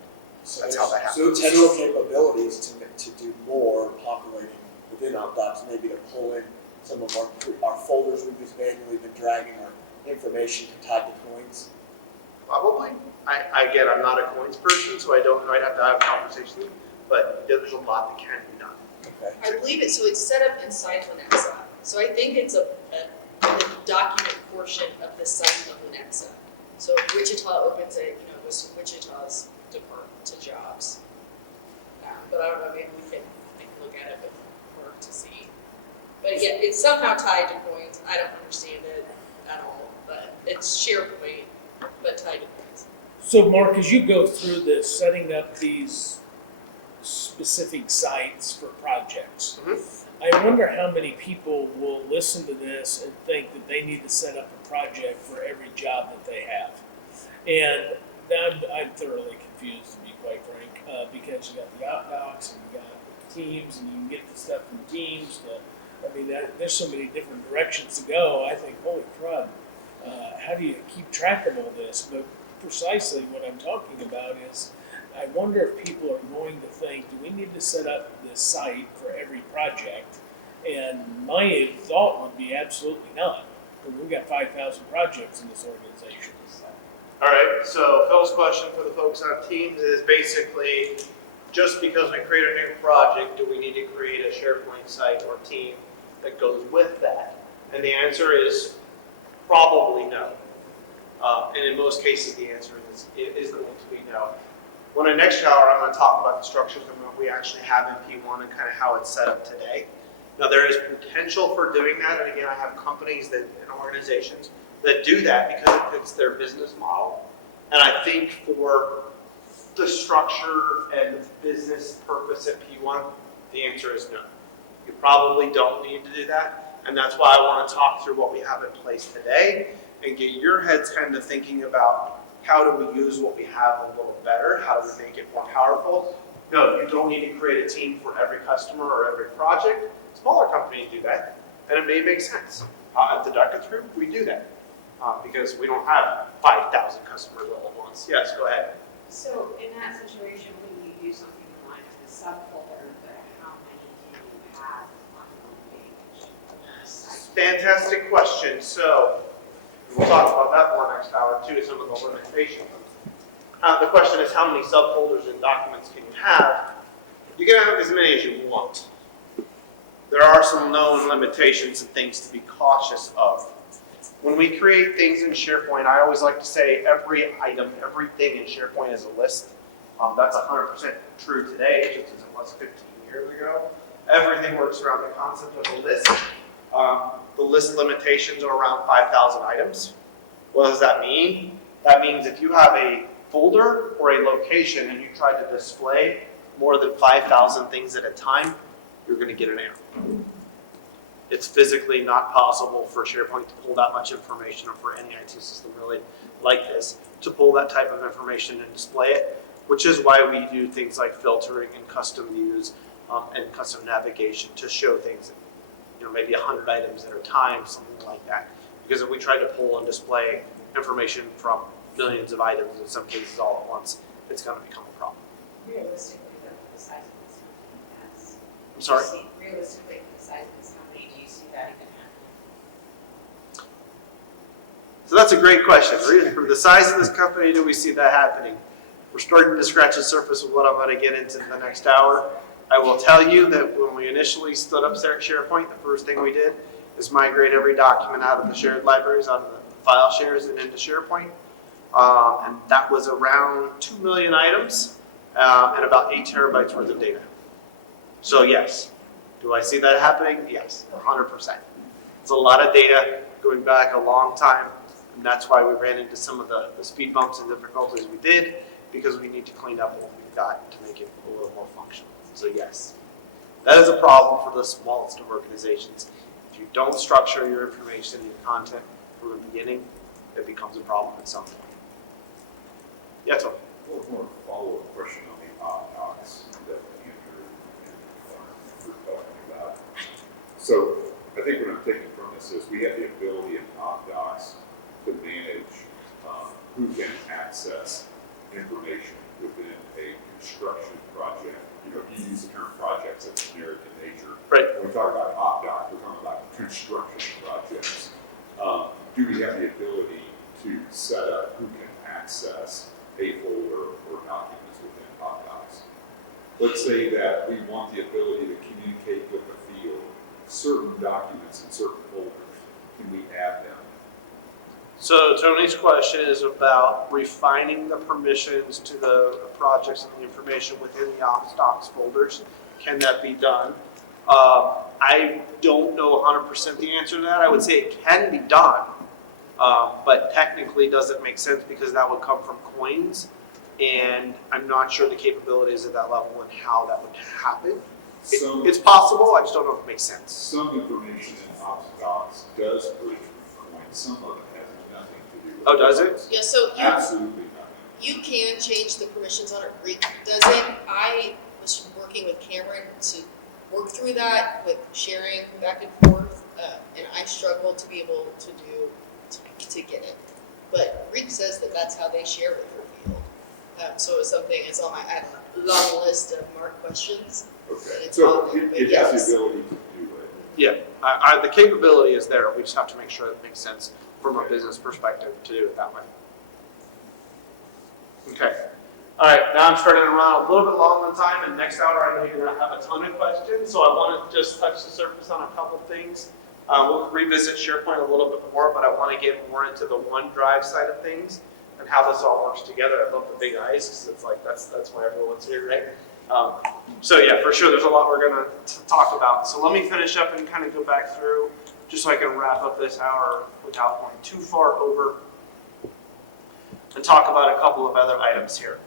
So That's how that there's happens. potential capabilities to do more populating within OpDocs, maybe to pull in some of our folders we've just manually been dragging our information tied to coins. Probably. Again, I'm not a coins person, so I don't know. I'd have to have a conversation, but there's a lot that can be done. Okay. I believe it, so it's set up inside Lenexa. So I think it's the document portion of the site of Lenexa. So if Wichita opens it, it goes to Wichita's department to jobs. But I don't know, maybe we can take a look at it before to see. But yeah, it's somehow tied to coins. I don't understand it at all, but it's SharePoint, but tied to coins. So Mark, as you go through this, setting up these specific sites for projects, I wonder how many people will listen to this and think that they need to set up a project for every job that they have. And I'm thoroughly confused, to be quite frank, because you got the OpDocs and you got Teams, and you can get the stuff from Teams. There's so many different directions to go. I think, holy crud, how do you keep track of all this? But precisely what I'm talking about is, I wonder if people are going to think, do we need to set up this site for every project? And my thought would be absolutely not. We've got 5,000 projects in this organization. All right, so Phil's question for the folks on Teams is basically, just because we create a new project, do we need to create a SharePoint site or team that goes with that? And the answer is probably no. And in most cases, the answer is going to be no. When I next hour, I'm going to talk about the structures and what we actually have in P1 and kind of how it's set up today. Now, there is potential for doing that, and again, I have companies and organizations that do that because it fits their business model. And I think for the structure and the business purpose at P1, the answer is no. You probably don't need to do that, and that's why I want to talk through what we have in place today and get your heads kind of thinking about how do we use what we have a little better, how do we make it more powerful. No, you don't need to create a team for every customer or every project. Smaller companies do that, and it may make sense. At the Ducats group, we do that because we don't have 5,000 customers all at once. Yes, go ahead. So in that situation, would you do something in line with the subfolder, but how many can you have on one page of the site? Fantastic question. So we'll talk about that more next hour too, some of the limitations. The question is, how many subfolders and documents can you have? You can have as many as you want. There are some known limitations and things to be cautious of. When we create things in SharePoint, I always like to say every item, everything in SharePoint is a list. That's 100% true today, just as it was 15 years ago. Everything works around the concept of a list. The list limitations are around 5,000 items. What does that mean? That means if you have a folder or a location and you try to display more than 5,000 things at a time, you're going to get an error. It's physically not possible for SharePoint to pull that much information, or for any IT system really like this, to pull that type of information and display it, which is why we do things like filtering and custom views and custom navigation to show things, maybe 100 items at a time, something like that. Because if we try to pull and display information from millions of items, in some cases all at once, it's going to become a problem. Realistically, the size of this company has. I'm sorry? Realistically, the size of this company, do you see that even happening? So that's a great question. For the size of this company, do we see that happening? We're starting to scratch the surface of what I'm going to get into the next hour. I will tell you that when we initially stood up SharePoint, the first thing we did is migrate every document out of the shared libraries, out of the file shares and into SharePoint. And that was around 2 million items and about 8 terabytes worth of data. So yes, do I see that happening? Yes, 100%. It's a lot of data going back a long time, and that's why we ran into some of the speed bumps and difficulties we did, because we need to clean up what we've got to make it a little more functional. So yes, that is a problem for the smallest of organizations. If you don't structure your information and your content from the beginning, it becomes a problem at some point. Yeah, Tom. One more follow-up question on the OpDocs that Andrew and were talking about. So I think what I'm taking from this is we have the ability in OpDocs to manage who can access information within a construction project, you know, you use the term projects as generic in nature. Right. When we talk about OpDoc, we're talking about construction projects. Do we have the ability to set up who can access a folder or documents within OpDocs? Let's say that we want the ability to communicate with the field, certain documents in certain folders. Can we add them? So Tony's question is about refining the permissions to the projects and the information within the ops docs folders. Can that be done? I don't know 100% the answer to that. I would say it can be done, but technically doesn't make sense because that would come from coins, and I'm not sure the capabilities at that level and how that would happen. It's possible, I just don't know if it makes sense. Some information in ops docs does bridge with coins. Some of it has nothing to do with Oh, does it? Yeah, so Absolutely nothing. you can change the permissions on it, Rick doesn't. I was working with Cameron to work through that with sharing back and forth, and I struggled to be able to to get it. But Rick says that that's how they share with their field. So it's something, it's on my, I have a long list of marked questions. Okay, It's so on there, but it has yes. the ability to do it. Yeah, the capability is there. We just have to make sure it makes sense from a business perspective to do it that way. Okay. All right, now I'm starting to run a little bit long on time, and next hour I know you're going to have a ton of questions, so I want to just touch the surface on a couple things. We'll revisit SharePoint a little bit more, but I want to get more into the OneDrive side of things and how this all works together. I love the big eyes because it's like that's why everyone's here, right? So yeah, for sure, there's a lot we're going to talk about. So let me finish up and kind of go back through just so I can wrap up this hour without going too far over and talk about a couple of other items here.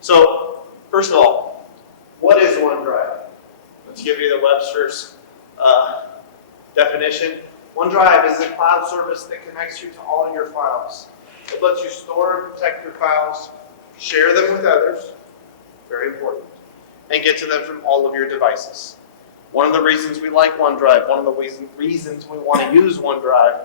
So first of all, what is OneDrive? Let's give you the Webster's definition. OneDrive is a cloud service that connects you to all of your files. It lets you store and protect your files, share them with others, very important, and get to them from all of your devices. One of the reasons we like OneDrive, one of the reasons we want to use OneDrive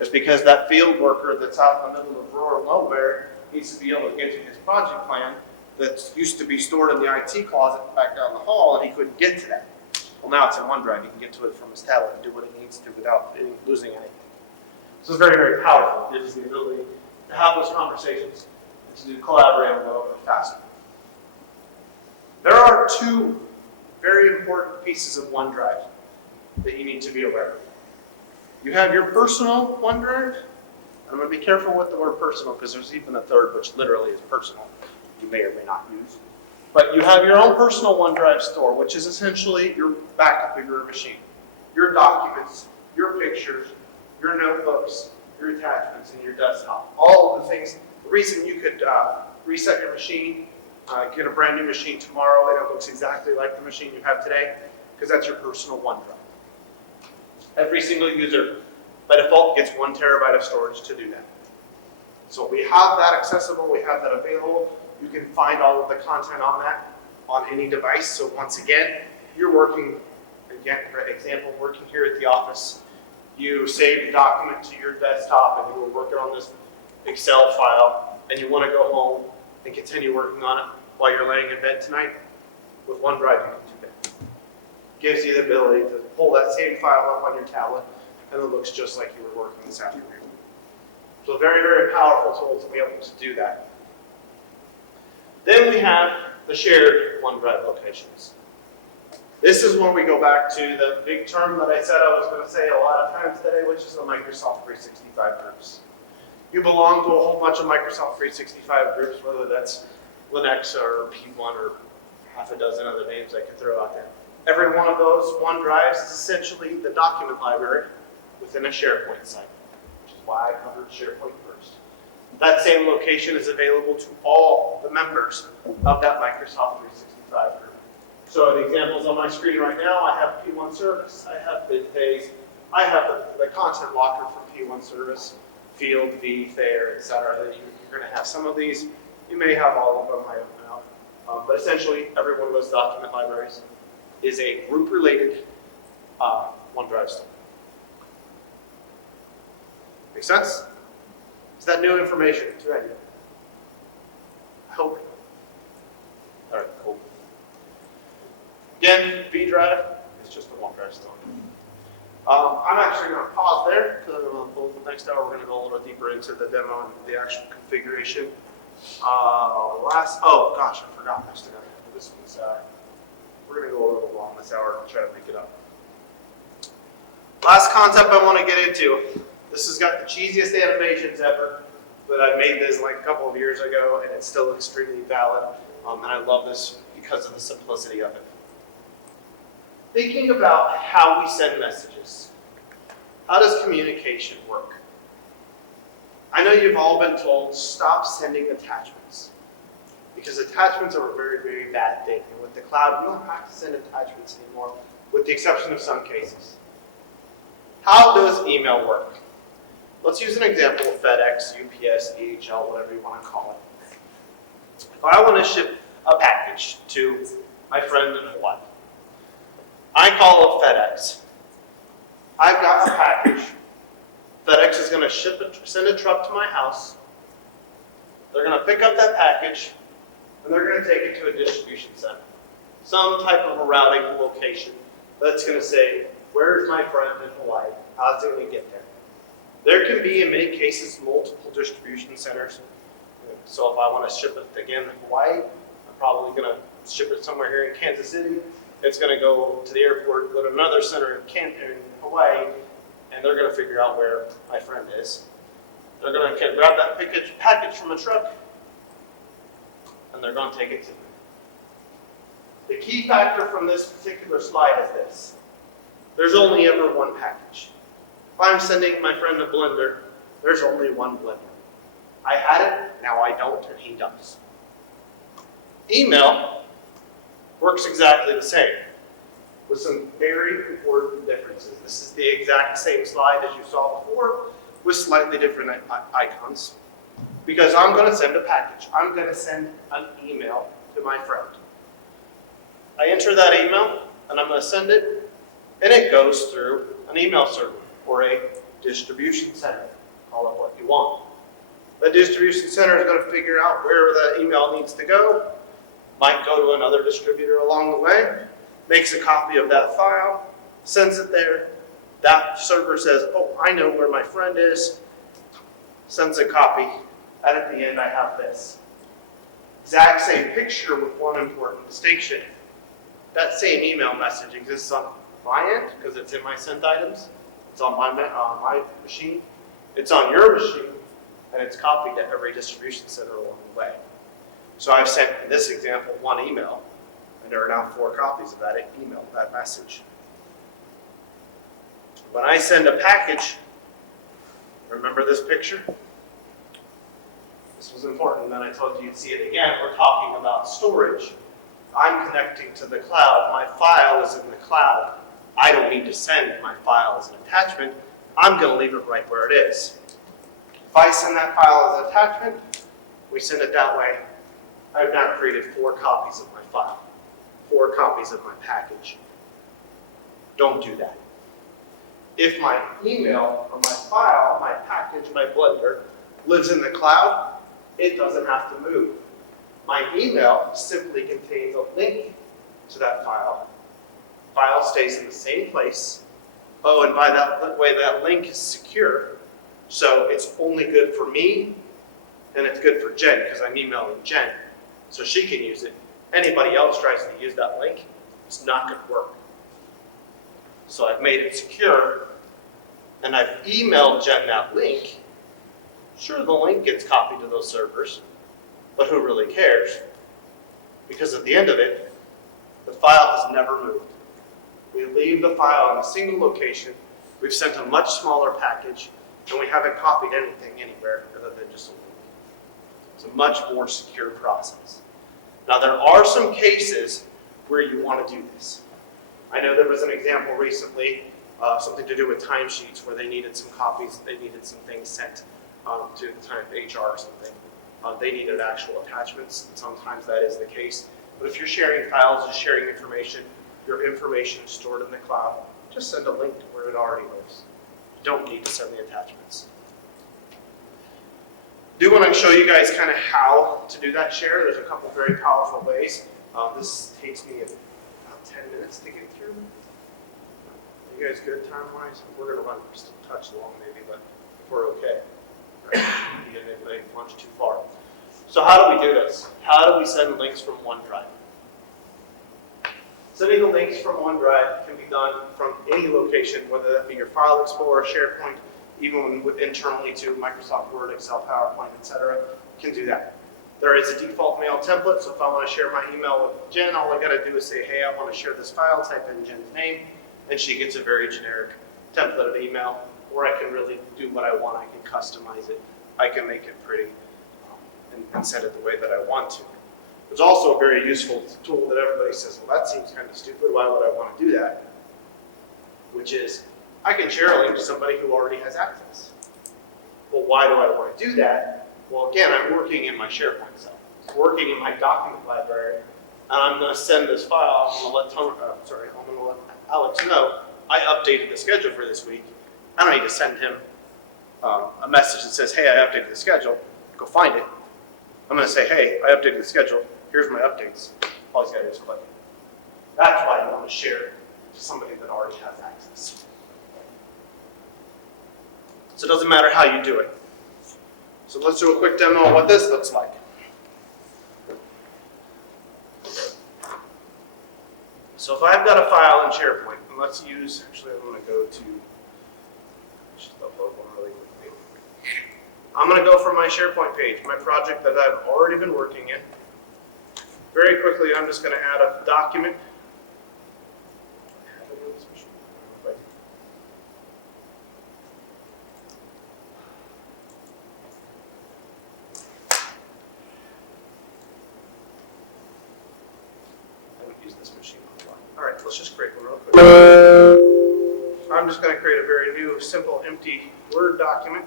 is because that field worker that's out in the middle of rural nowhere needs to be able to get to his project plan that used to be stored in the IT closet back down the hall, and he couldn't get to that. Well, now it's in OneDrive. He can get to it from his tablet and do what he needs to without losing anything. So it's very, very powerful. It gives the ability to have those conversations and to collaborate a little bit faster. There are two very important pieces of OneDrive that you need to be aware of. You have your personal OneDrive. I'm going to be careful with the word personal because there's even a third which literally is personal. You may or may not use. But you have your own personal OneDrive store, which is essentially your backup of your machine. Your documents, your pictures, your notebooks, your attachments, and your desktop. All of the things. The reason you could reset your machine, get a brand new machine tomorrow, and it looks exactly like the machine you have today, because that's your personal OneDrive. Every single user, by default, gets 1 terabyte of storage to do that. So we have that accessible, we have that available. You can find all of the content on that on any device. So once again, you're working, again, for example, working here at the office. You save the document to your desktop and you were working on this Excel file and you want to go home and continue working on it while you're laying in bed tonight. With OneDrive, you can do that. Gives you the ability to pull that same file up on your tablet and it looks just like you were working this afternoon. So a very, very powerful tool to be able to do that. Then we have the shared OneDrive locations. This is when we go back to the big term that I said I was going to say a lot of times today, which is the Microsoft 365 groups. You belong to a whole bunch of Microsoft 365 groups, whether that's Linux or P1 or half a dozen other names I could throw out there. Every one of those OneDrives is essentially the document library within a SharePoint site, which is why I covered SharePoint first. That same location is available to all the members of that Microsoft 365 group. So the examples on my screen right now, I have P1 Service, I have BidPays, I have the content locker for P1 Service, Field, V, Fair, etc. Then you're going to have some of these. You may have all of them, I don't know. But essentially, every one of those document libraries is a group-related OneDrive store. Make sense? Is that new information to any? I hope. All right. USB drive, it's just a OneDrive still. I'm actually going to pause there because the next hour we're going to go a little deeper into the demo and the actual configuration. Oh gosh, I forgot. I still got to do this one. We're going to go a little long this hour and try to make it up. Last concept I want to get into. This has got the cheesiest animations ever, but I made this like a couple of years ago and it's still extremely valid. And I love this because of the simplicity of it. Thinking about how we send messages. How does communication work? I know you've all been told, stop sending attachments. Because attachments are a very, very bad thing. And with the cloud, you don't have to send attachments anymore, with the exception of some cases. How does email work? Let's use an example of FedEx, UPS, DHL, whatever you want to call it. If I want to ship a package to my friend in Hawaii, I call up FedEx. I've got a package. FedEx is going to send a truck to my house. They're going to pick up that package, and they're going to take it to a distribution center. Some type of a routing location that's going to say, where's my friend in Hawaii? How's it going to get there? There can be, in many cases, multiple distribution centers. So if I want to ship it again to Hawaii, I'm probably going to ship it somewhere here in Kansas City. It's going to go to the airport, go to another center in Hawaii, and they're going to figure out where my friend is. They're going to grab that package from a truck, and they're going to take it to me. The key factor from this particular slide is this. There's only ever one package. If I'm sending my friend a blender, there's only one blender. I had it, now I don't, and he does. Email works exactly the same, with some very important differences. This is the exact same slide as you saw before, with slightly different icons. Because I'm going to send a package. I'm going to send an email to my friend. I enter that email, and I'm going to send it, and it goes through an email server, or a distribution center. Call it what you want. The distribution center is going to figure out where that email needs to go, might go to another distributor along the way, makes a copy of that file, sends it there. That server says, oh, I know where my friend is, sends a copy, and at the end I have this. Exact same picture with one important distinction. That same email message exists on my end, because it's in my sent items. It's on my machine. It's on your machine, and it's copied to every distribution center along the way. So I've sent, in this example, one email, and there are now 4 copies of that email, that message. When I send a package, remember this picture? This was important, and then I told you you'd see it again. We're talking about storage. I'm connecting to the cloud. My file is in the cloud. I don't need to send my file as an attachment. I'm going to leave it right where it is. If I send that file as an attachment, we send it that way. I've now created 4 copies of my file, 4 copies of my package. Don't do that. If my email or my file, my package, my blender, lives in the cloud, it doesn't have to move. My email simply contains a link to that file. File stays in the same place. Oh, and by that way, that link is secure. So it's only good for me, and it's good for Jen, because I'm emailing Jen. So she can use it. Anybody else tries to use that link, it's not going to work. So I've made it secure, and I've emailed Jen that link. Sure, the link gets copied to those servers, but who really cares? Because at the end of it, the file has never moved. We leave the file in a single location. We've sent a much smaller package, and we haven't copied anything anywhere other than just a link. It's a much more secure process. Now, there are some cases where you want to do this. I know there was an example recently, something to do with timesheets, where they needed some copies, they needed some things sent to the time HR or something. They needed actual attachments, and sometimes that is the case. But if you're sharing files and sharing information, your information is stored in the cloud, just send a link to where it already lives. You don't need to send the attachments. I do want to show you guys kind of how to do that share. There's a couple very powerful ways. This takes me about 10 minutes to get through. You guys good time-wise? We're gonna run just a touch long maybe, but we're okay. You didn't make lunch too far. So how do we do this? How do we send links from OneDrive? Sending the links from OneDrive can be done from any location, whether that be your File Explorer, SharePoint, even internally to Microsoft Word, Excel, PowerPoint, etc. Can do that. There is a default mail template, so if I want to share my email with Jen, all I got to do is say, hey, I want to share this file, type in Jen's name, and she gets a very generic template of email, or I can really do what I want. I can customize it. I can make it pretty and send it the way that I want to. It's also a very useful tool that everybody says, well, that seems kind of stupid. Why would I want to do that? Which is, I can share a link to somebody who already has access. Well, why do I want to do that? Well, again, I'm working in my SharePoint cell, working in my document library, and I'm going to send this file. I'm going to let Alex know I updated the schedule for this week. I don't need to send him a message that says, hey, I updated the schedule. Go find it. I'm going to say, hey, I updated the schedule. Here's my updates. All he's got to do is click. That's why you want to share it to somebody that already has access. So it doesn't matter how you do it. So let's do a quick demo of what this looks like. So if I've got a file in SharePoint, and let's use, actually I'm going to go to, just upload one really quickly. I'm going to go from my SharePoint page, my project that I've already been working in. Very quickly, I'm just going to add a document. Alright, let's just create one real quick. I'm just going to create a very new, simple, empty Word document.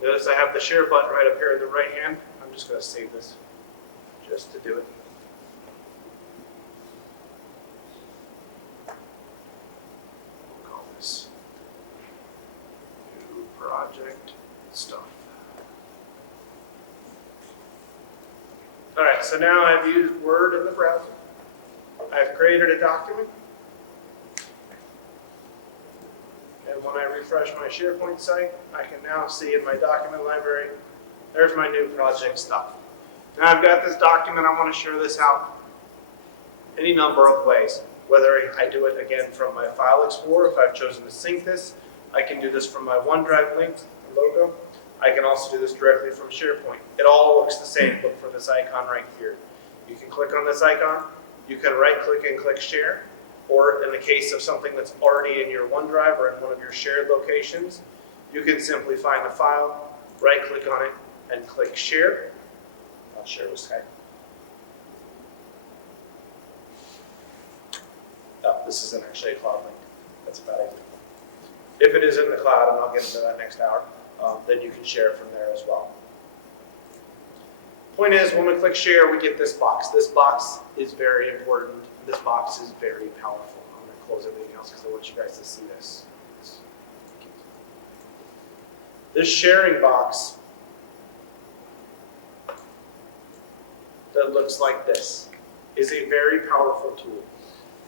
Notice I have the share button right up here in the right hand. I'm just going to save this just to do it. We'll call this new project stuff. Alright, so now I've used Word in the browser. I've created a document. And when I refresh my SharePoint site, I can now see in my document library, there's my new project stuff. Now I've got this document, I want to share this out any number of ways. Whether I do it again from my File Explorer, if I've chosen to sync this, I can do this from my OneDrive link and logo. I can also do this directly from SharePoint. It all looks the same. Look for this icon right here. You can click on this icon. You can right-click and click Share. Or in the case of something that's already in your OneDrive or in one of your shared locations, you can simply find the file, right-click on it, and click Share. I'll share with Skype. Oh, this isn't actually a cloud link. That's a bad idea. If it is in the cloud, and I'll get into that next hour, then you can share from there as well. Point is, when we click share, we get this box. This box is very important. This box is very powerful. I'm going to close everything else because I want you guys to see this. This sharing box that looks like this is a very powerful tool.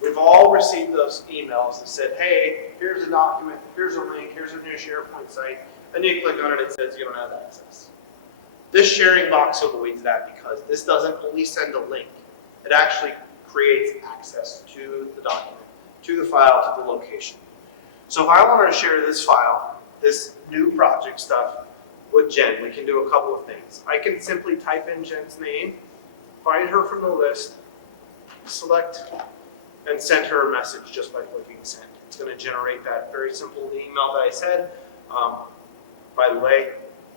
We've all received those emails that said, hey, here's a document, here's a link, here's a new SharePoint site. And you click on it, it says you don't have access. This sharing box avoids that because this doesn't only send a link. It actually creates access to the document, to the file, to the location. So if I wanted to share this file, this new project stuff, with Jen, we can do a couple of things. I can simply type in Jen's name, find her from the list, select, and send her a message just by clicking send. It's going to generate that very simple email that I said. By the way,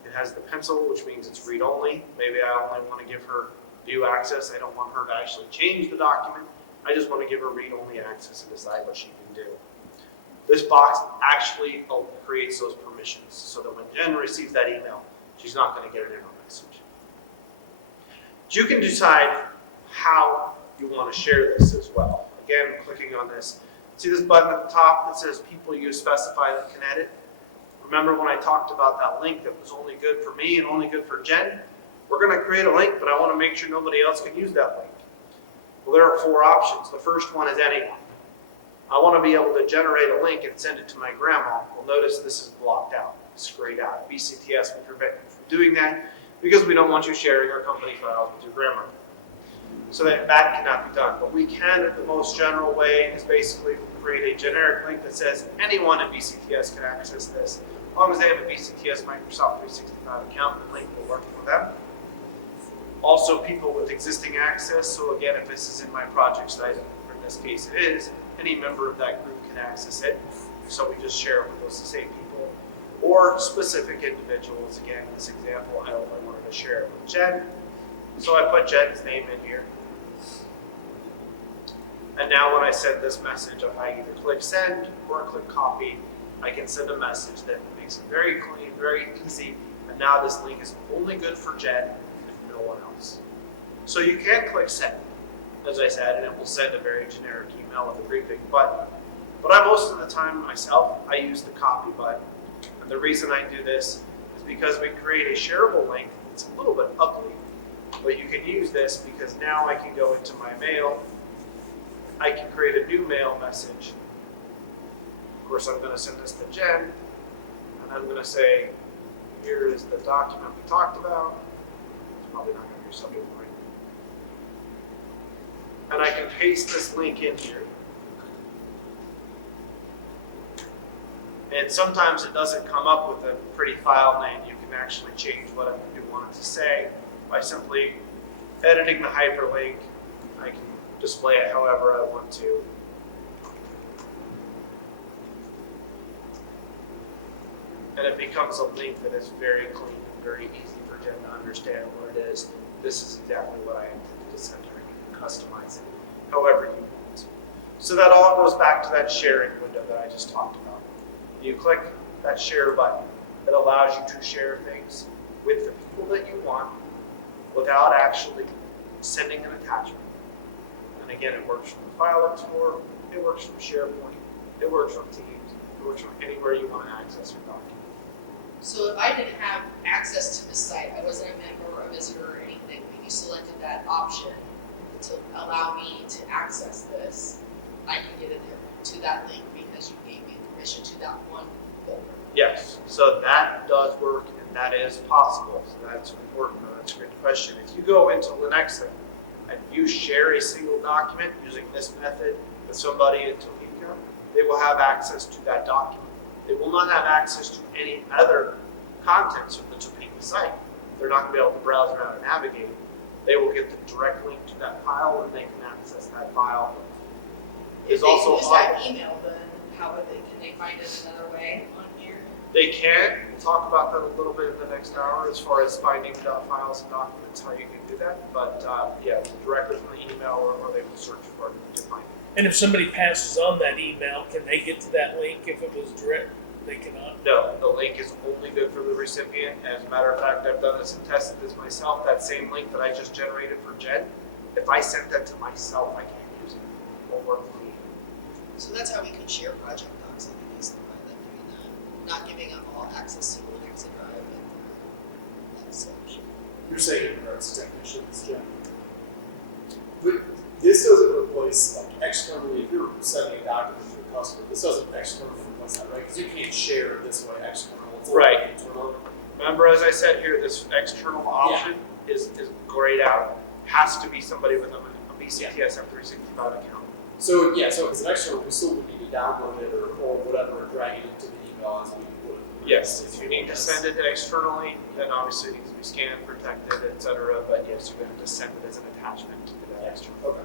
it has the pencil, which means it's read-only. Maybe I only want to give her view access. I don't want her to actually change the document. I just want to give her read-only access and decide what she can do. This box actually creates those permissions so that when Jen receives that email, she's not going to get an error message. You can decide how you want to share this as well. Again, clicking on this. See this button at the top that says people you specify that can edit? Remember when I talked about that link that was only good for me and only good for Jen? We're gonna create a link, but I wanna make sure nobody else can use that link. Well, there are 4 options. The first one is anyone. I wanna be able to generate a link and send it to my grandma. Well, notice this is blocked out. It's grayed out. BCTS will prevent you from doing that because we don't want you sharing our company files with your grandma. So that cannot be done. But we can, the most general way is basically create a generic link that says anyone in BCTS can access this. As long as they have a BCTS Microsoft 365 account, the link will work for them. Also, people with existing access. So again, if this is in my project site, or in this case it is, any member of that group can access it. So we just share it with those same people. Or specific individuals. Again, in this example, I only wanted to share it with Jen. So I put Jen's name in here. And now when I send this message, if I either click send or click copy, I can send a message that makes it very clean, very easy. And now this link is only good for Jen and no one else. So you can click send, as I said, and it will send a very generic email with a briefing. But I most of the time myself, I use the copy button. And the reason I do this is because we create a shareable link that's a little bit ugly. But you can use this because now I can go into my mail. I can create a new mail message. Of course, I'm going to send this to Jen, and I'm going to say, here is the document we talked about. It's probably not going to be your subject line. And I can paste this link in here. And sometimes it doesn't come up with a pretty file name. You can actually change whatever you want it to say by simply editing the hyperlink. I can display it however I want to. And it becomes a link that is very clean and very easy for Jen to understand what it is. This is exactly what I intended to send her. You can customize it however you want. So that all goes back to that sharing window that I just talked about. You click that share button. It allows you to share things with the people that you want without actually sending an attachment. And again, it works from the File Explorer, it works from SharePoint, it works from Teams, it works from anywhere you want to access your document. So if I didn't have access to the site, I wasn't a member or a visitor or anything, but you selected that option to allow me to access this, I can get in there to that link because you gave me permission to that one folder. Yes, so that does work and that is possible. So that's important. That's a great question. If you go into Linuxing and you share a single document using this method with somebody in Topeka, they will have access to that document. They will not have access to any other contents of the Topeka site. They're not going to be able to browse around and navigate. They will get the direct link to that file and they can access that file. If they use that email, then how would can they find it another way on here? They can. We'll talk about that a little bit in the next hour as far as finding files and documents, how you can do that. But yeah, directly from the email or they will search for it to find it. And if somebody passes on that email, can they get to that link if it was direct? They cannot? No, the link is only good for the recipient. As a matter of fact, I've done this and tested this myself. That same link that I just generated for Jen, if I sent that to myself, I can't use it. It won't work for me. So that's how we could share project docs, I think, is the way that doing that. Not giving up all access to Linux and Drive and that such. You're saying it's technicians, Jen. But this doesn't replace, like, externally, if you're sending a document to a customer, this doesn't externally replace that, right? Because you can't share this way external. It's only Right. internal. Remember, as I said here, this external option is grayed out. Has to be somebody with a BCTS M365 account. So yeah, so if it's an external, we still would need to download it or whatever, or drag it into the email as we would. Yes, if you need to send it externally, then obviously it needs to be scanned, protected, etc. But yes, you're going to have to send it as an attachment to that external. Okay.